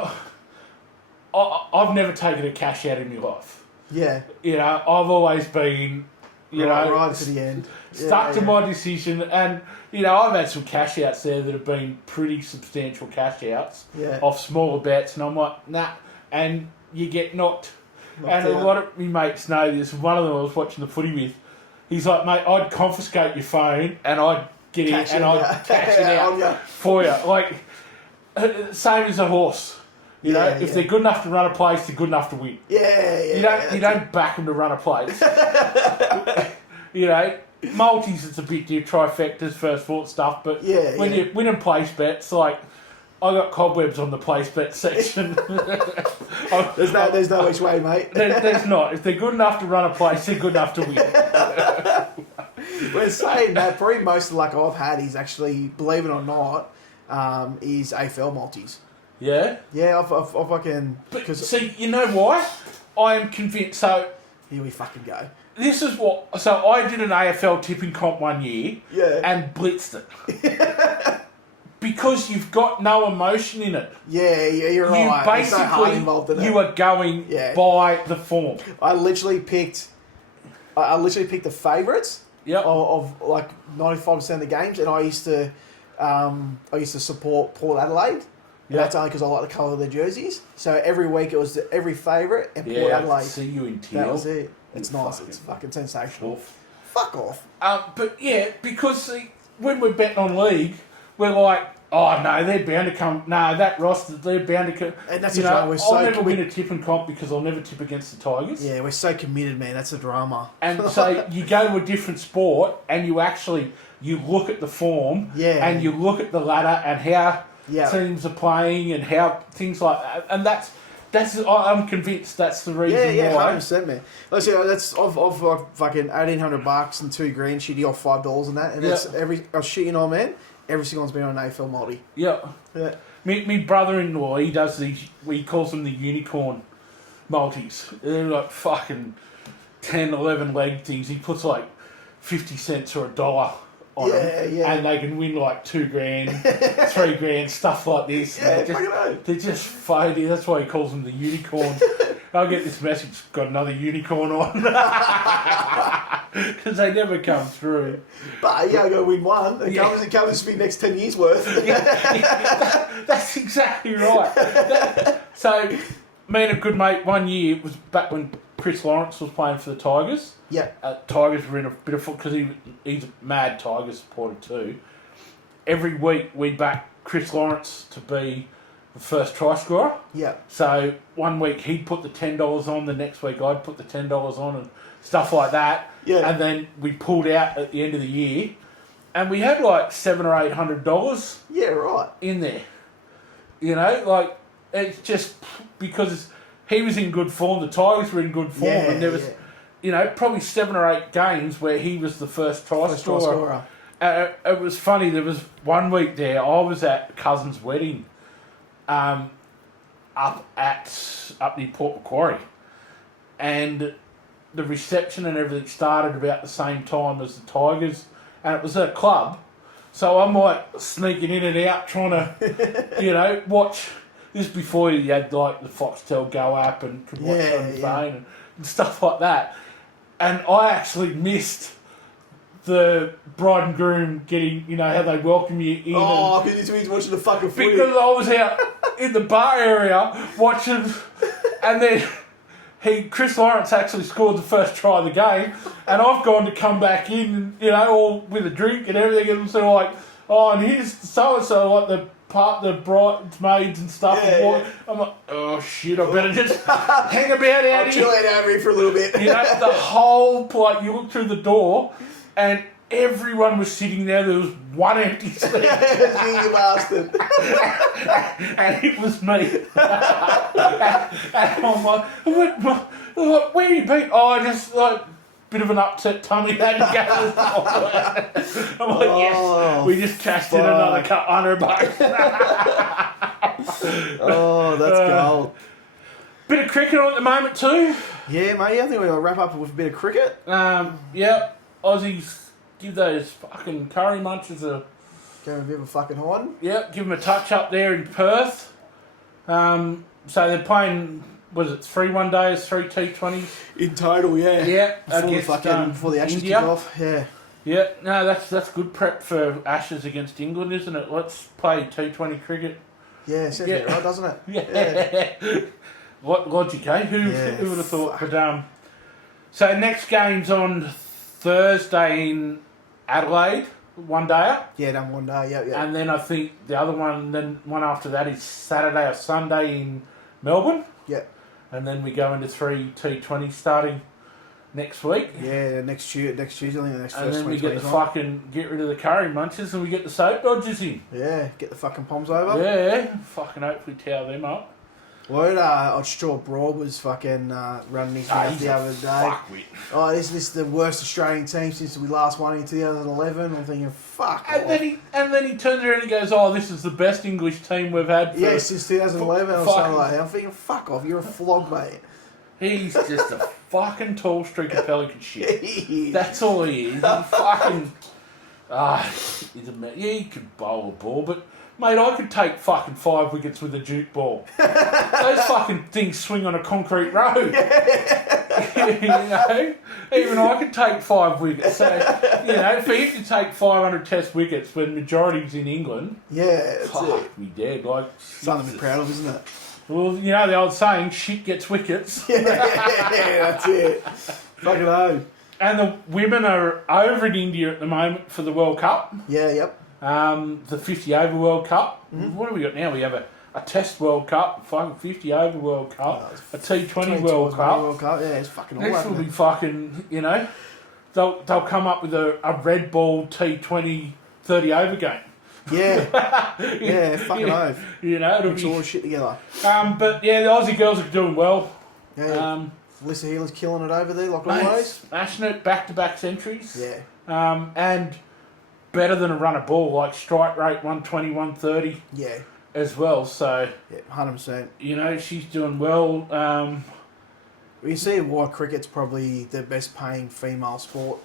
I've never taken a cash out in my life. Yeah. You know, I've always been, right to the end. Stuck to my decision. And, you know, I've had some cash outs there that have been pretty substantial cash outs off smaller bets. And I'm like, nah. And you get knocked and a lot of me mates know this. One of them I was watching the footy with. He's like, mate, I'd confiscate your phone and I'd get it and I'd cash it out for you. Like, same as a horse. You know, if they're good enough to run a place, they're good enough to win. You don't back them to run a place. You know, multis, it's a bit deal, trifectas, first thought stuff. But when you're winning place bets, like, I got cobwebs on the place bet section. There's no which way, mate. There's not. If they're good enough to run a place, they're good enough to win. When saying that, probably most of the luck I've had is actually, believe it or not, is AFL multis. Yeah? Yeah, I've fucking... But see, you know why? I am convinced. So... Here we fucking go. This is what... So I did an AFL tipping comp one year and blitzed it. Because you've got no emotion in it. Yeah, you're right. You basically, no heart involved in it. You are going by the form. I literally picked the favourites of like 95% of the games, and I used to support Port Adelaide. Yeah. That's only because I like the colour of their jerseys. So every week it was every favourite and Port Adelaide. See you in teal. That was it. It's nice. It's fucking sensational. Fuck off. But yeah, because see, when we're betting on league, we're like, oh no, they're bound to come. No, that roster, they're bound to come. And that's I'll never win a tipping comp because I'll never tip against the Tigers. Yeah, we're so committed, man. That's the drama. And so you go to a different sport and you look at the form and you look at the ladder and how teams are playing and how things like that. And that's I'm convinced that's the reason why. Yeah, 100%, man. Let's see, that's I've fucking $1,800 and $2,000 shitty off $5 and that, and that's I was shitting on, man. Every single one's been on an AFL multi. Yeah. Me brother-in-law, he does these. He calls them the unicorn multis. They're like fucking 10, 11 leg things. He puts like 50 cents or $1 on them, and they can win like $2,000, $3,000, stuff like this. They're just phony. That's why he calls them the unicorns. I'll get this message, got another unicorn on. Because they never come through. But you only got to win one. It covers for the next 10 years worth. That's exactly right. So, me and a good mate, one year was back when Chris Lawrence was playing for the Tigers. Yeah. Tigers were in a bit of foot because he's a mad Tigers supporter too. Every week we'd back Chris Lawrence to be the first try scorer. Yeah. So one week he'd put the $10 on, the next week I'd put the $10 on and stuff like that. Yeah. And then we pulled out at the end of the year and we had like $700 or $800 in there. You know, like it's just because he was in good form, the Tigers were in good form, and there was, you know, probably 7 or 8 games where he was the first try scorer. It was funny, there was one week there, I was at a cousin's wedding up near Port Macquarie, and the reception and everything started about the same time as the Tigers, and it was at a club, so I'm like sneaking in and out trying to, you know, watch. This was before you had like the Foxtel Go app and could watch it on your phone and stuff like that. And I actually missed the bride and groom getting, you know, how they welcome you in. Oh, because he's watching the fucking footy. Because I was out in the bar area watching, and then Chris Lawrence actually scored the first try of the game, and I've gone to come back in, you know, all with a drink and everything, and sort of like, oh, and here's so-and-so, like the bridesmaids and stuff. I'm like, oh shit, I better just hang about out I'll chill out over here for a little bit. You know, the whole like you look through the door and everyone was sitting there. There was one empty seat. You bastard. And it was me. And I'm like, where you been? Oh, I just like bit of an upset tummy had to go. I'm like, yes, we just cashed in another $100. Oh, that's gold. Bit of cricket on at the moment too. Yeah, mate. I think we're gonna wrap up with a bit of cricket. Yep. Aussies give those fucking curry munchers a. Going a bit of a fucking hiding. Yep. Give them a touch up there in Perth. So they're playing. Was it 3 one-days, 3 T20s? In total, yeah. Yeah. Before the Ashes kick off. Yeah. Yeah. No, that's good prep for Ashes against England, isn't it? Let's play T20 cricket. Yeah, sounds about right, doesn't it? Yeah. What logic, eh? Who would have thought? But so next game's on Thursday in Adelaide, one day. Yeah, done one day. Yeah. And then I think the other one, then one after that is Saturday or Sunday in Melbourne. Yeah. And then we go into 3 T20 starting next week. Yeah, next Tuesday, I think the next and first then we get the on. fucking get rid of the curry munchers and we get the soap dodgers in. Yeah, get the fucking poms over. Yeah, fucking hopefully towel them up. Well, I saw Broad was fucking running his mouth the other day. Fuckwit. Oh, this is the worst Australian team since we last won in 2011. I'm thinking, fuck. And then he turns around and goes, "Oh, this is the best English team we've had." For since 2011 or something like that. I'm thinking, fuck off. You're a flog, mate. He's just a fucking tall streak of pelican shit. That's all he is. He fucking he's he could bowl a ball, but. Mate, I could take fucking 5 wickets with a juke ball. Those fucking things swing on a concrete road. You know? Even I could take 5 wickets. So, you know, for him to take 500 test wickets when majority's in England, that's it. We dead. Like, something to be proud of, isn't it? Well, you know the old saying, shit gets wickets. Yeah, that's it. Fucking hell. And the women are over in India at the moment for the World Cup. Yeah, yep. The 50 over World Cup. Mm-hmm. What do we got now? We have a Test World Cup, fucking 50 over World Cup, a T20 World Cup. Yeah, it's fucking all Next will be fucking, you know, they'll come up with a red ball T20 30 over game. Yeah, yeah, fucking oath. You know, it'll mix be all this shit together. But yeah, the Aussie girls are doing well. Yeah. Alyssa Healer's killing it over there, like always. Smashing it, back-to-back centuries. Yeah. And better than a run of ball, like strike rate 120, 130. Yeah. As well, so. Yeah, 100%. You know, she's doing well. You see why cricket's probably the best paying female sport.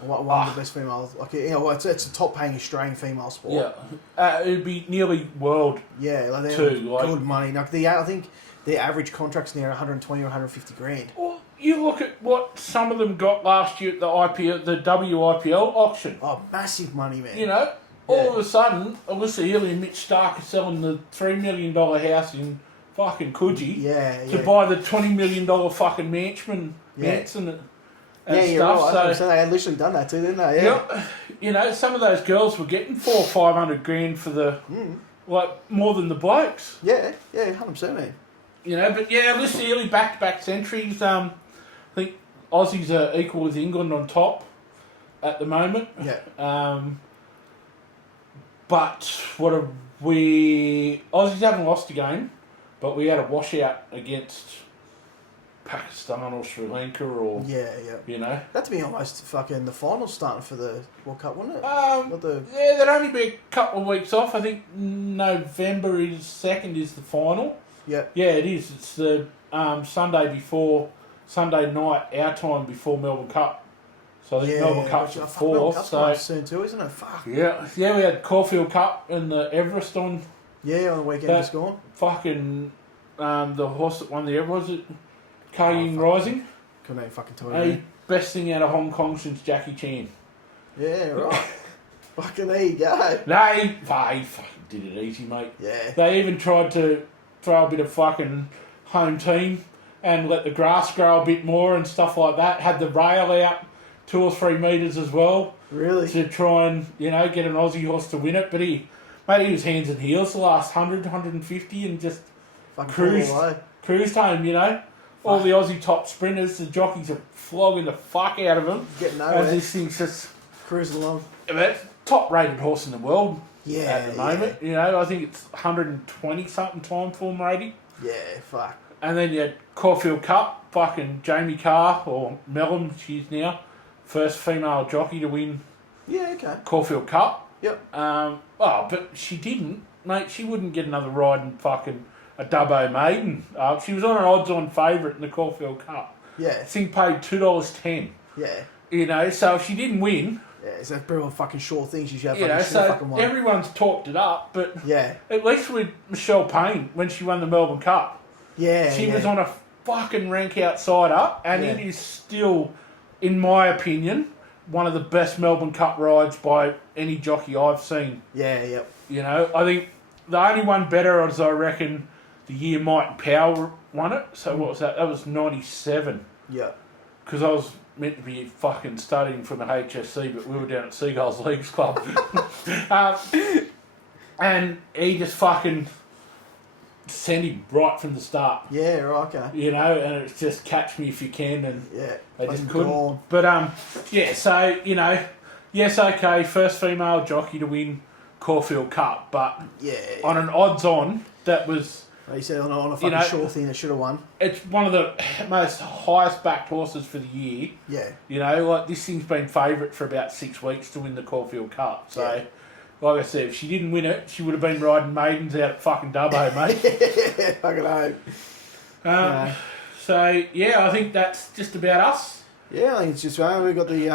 One of the best females. Like, you know, it's a top paying Australian female sport. Yeah. It'd be nearly world. Yeah, like they're good money. Like I think their average contract's near 120 or 150 grand. Well, you look at what some of them got last year at the WIPL auction. Oh, massive money, man. You know, all of a sudden, Alyssa Healy and Mitch Stark are selling the $3 million house in fucking Coogee to buy the $20 million fucking mansion and stuff. You're right. So they had literally done that too, didn't they? Yeah. You know, some of those girls were getting $400 or $500 grand for the more than the blokes. Yeah, 100%, man. You know, but yeah, Alyssa Healy back-to-back centuries. I think Aussies are equal with England on top at the moment. Yeah. But Aussies haven't lost a game, but we had a washout against Pakistan or Sri Lanka or you know. That'd be almost fucking the finals starting for the World Cup, wouldn't it? Yeah, there'd only be a couple of weeks off. I think November 2nd is the final. Yeah. Yeah, it is. It's the Sunday night, our time before Melbourne Cup. So I think Melbourne Cup's the 4th. So soon too, isn't it? Fuck. Yeah, we had Caulfield Cup and the Everest on. Yeah, on the weekend just gone. Fucking the horse that won the Everest, was it Kaying Rising? Couldn't even fucking tell you. Best thing out of Hong Kong since Jackie Chan. Yeah, right. Fucking there you go. They fucking did it easy, mate. Yeah. They even tried to throw a bit of fucking home team and let the grass grow a bit more and stuff like that. Had the rail out 2 or 3 metres as well. Really? To try and, you know, get an Aussie horse to win it. But he was hands and heels the last 100, 150 and just cruised home, you know. All the Aussie top sprinters, the jockeys are flogging the fuck out of them. Getting over it. This thing's just cruising along. Top rated horse in the world at the moment. You know, I think it's 120 something time form rating. Yeah, fuck. And then you had Caulfield Cup, fucking Jamie Carr, or Mellon, she's now, first female jockey to win Yeah, okay. Caulfield Cup. Yep. But she didn't, mate. She wouldn't get another ride in fucking a Dubbo maiden. She was on an odds-on favourite in the Caulfield Cup. Yeah. Thing paid $2.10. Yeah. You know, so if she didn't win... Yeah, it's a pretty fucking short thing. She should have fucking won. Everyone's talked it up, but yeah, at least with Michelle Payne, when she won the Melbourne Cup, she was on a fucking rank outsider, and it is still, in my opinion, one of the best Melbourne Cup rides by any jockey I've seen. Yeah, yep. You know, I think the only one better is, I reckon, the year Mike Powell won it. So what was that? That was 97. Yeah. Because I was meant to be fucking studying for the HSC, but we were down at Seagulls Leagues Club. And he just fucking sent him right from the start. Yeah, right, okay. You know, and it's just catch me if you can, and they just couldn't. Gone. But, so, you know, yes, okay, first female jockey to win Caulfield Cup, but on an odds-on, that was... Like you said, on a fucking short thing that should have won. It's one of the most highest backed horses for the year. Yeah. You know, like this thing's been favourite for about 6 weeks to win the Caulfield Cup. So, like I said, if she didn't win it, she would have been riding maidens out at fucking Dubbo, mate. Fucking hope. So, yeah, I think that's just about us. Yeah, I think it's just right. We've got the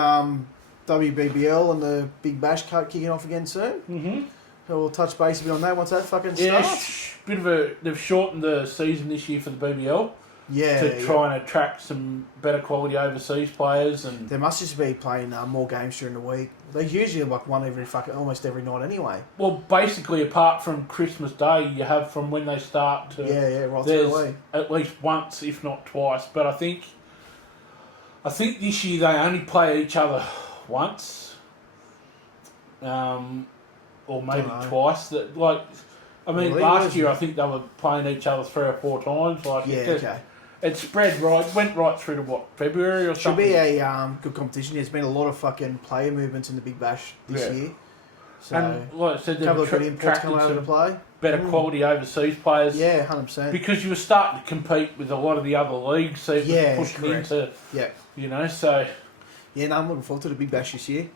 WBBL and the Big Bash Cup kicking off again soon. Mm-hmm. So we'll touch base a bit on that once that fucking starts. They've shortened the season this year for the BBL. Yeah. To try and attract some better quality overseas players, and they must just be playing more games during the week. They usually like one almost every night anyway. Well, basically, apart from Christmas Day, you have from when they start to right through the week. At least once, if not twice. But I think this year they only play each other once, or maybe twice. Last year I think they were playing each other 3 or 4 times. It spread went right through to February or something. Should be a good competition. There's been a lot of fucking player movements in the Big Bash this year. So, and like I said, they've attracted some better quality overseas players. Yeah, 100%. Because you were starting to compete with a lot of the other leagues, so it was pushing into, you know, so... Yeah, no, I'm looking forward to the Big Bash this year.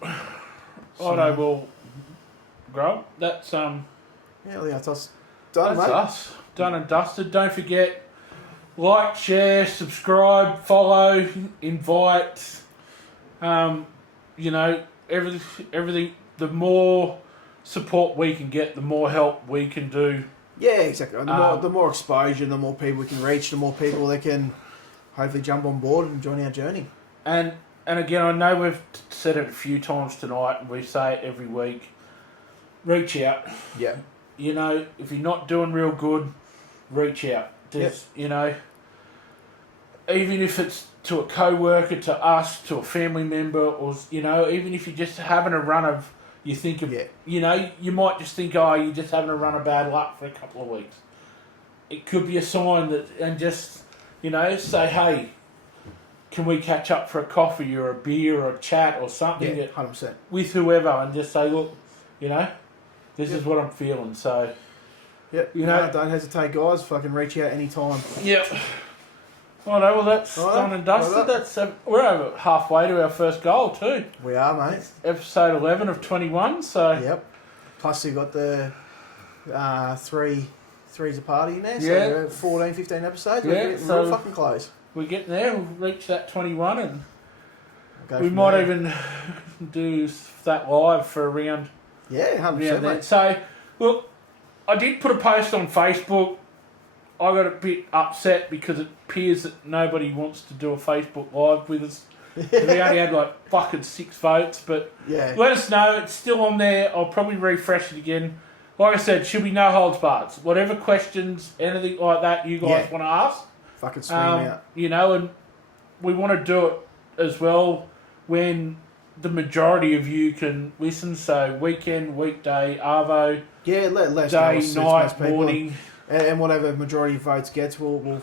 Well, Grub, that's... that's us. Done, that's mate. us. Done and dusted. Don't forget, like, share, subscribe, follow, invite. You know, everything. The more support we can get, the more help we can do. Yeah, exactly. The more exposure, the more people we can reach, the more people that can hopefully jump on board and join our journey. And again, I know we've said it a few times tonight, and we say it every week. Reach out. Yeah. You know, if you're not doing real good, reach out. You know, even if it's to a co-worker, to us, to a family member, or, you know, even if you're just having a run of, you think of, you know, you might just think, you're just having a run of bad luck for a couple of weeks. It could be a sign that, and just, you know, say, hey, can we catch up for a coffee or a beer or a chat or something? Yeah, 100%. With whoever, and just say, look, you know, this is what I'm feeling. So, you know, don't hesitate, guys. Fucking reach out anytime. Yep. Righto, well, that's done and dusted. That's we're over halfway to our first goal too. We are, mate. Episode 11 of 21. So. Yep. Plus we've got the three's a party in there. So 14, 15 episodes. We're real fucking close. We're getting there. We'll reach that 21, and we might even do that live for a round. Yeah, 100%. Mate. So, look, I did put a post on Facebook. I got a bit upset because it appears that nobody wants to do a Facebook Live with us. We only had like fucking 6 votes, but let us know. It's still on there. I'll probably refresh it again. Like I said, should be no holds barred. Whatever questions, anything like that you guys want to ask. Fucking scream out. You know, and we want to do it as well when the majority of you can listen. So weekend, weekday, arvo. Yeah, let us day, know. night, morning. And whatever majority of votes gets, we'll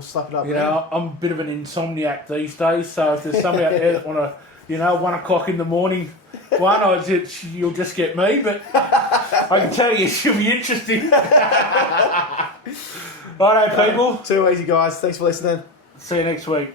slap it up. You know, I'm a bit of an insomniac these days, so if there's somebody out there that want to, you know, 1 o'clock in the morning, you'll just get me, but I can tell you she'll be interesting. Righto, people. Too easy, guys. Thanks for listening. See you next week.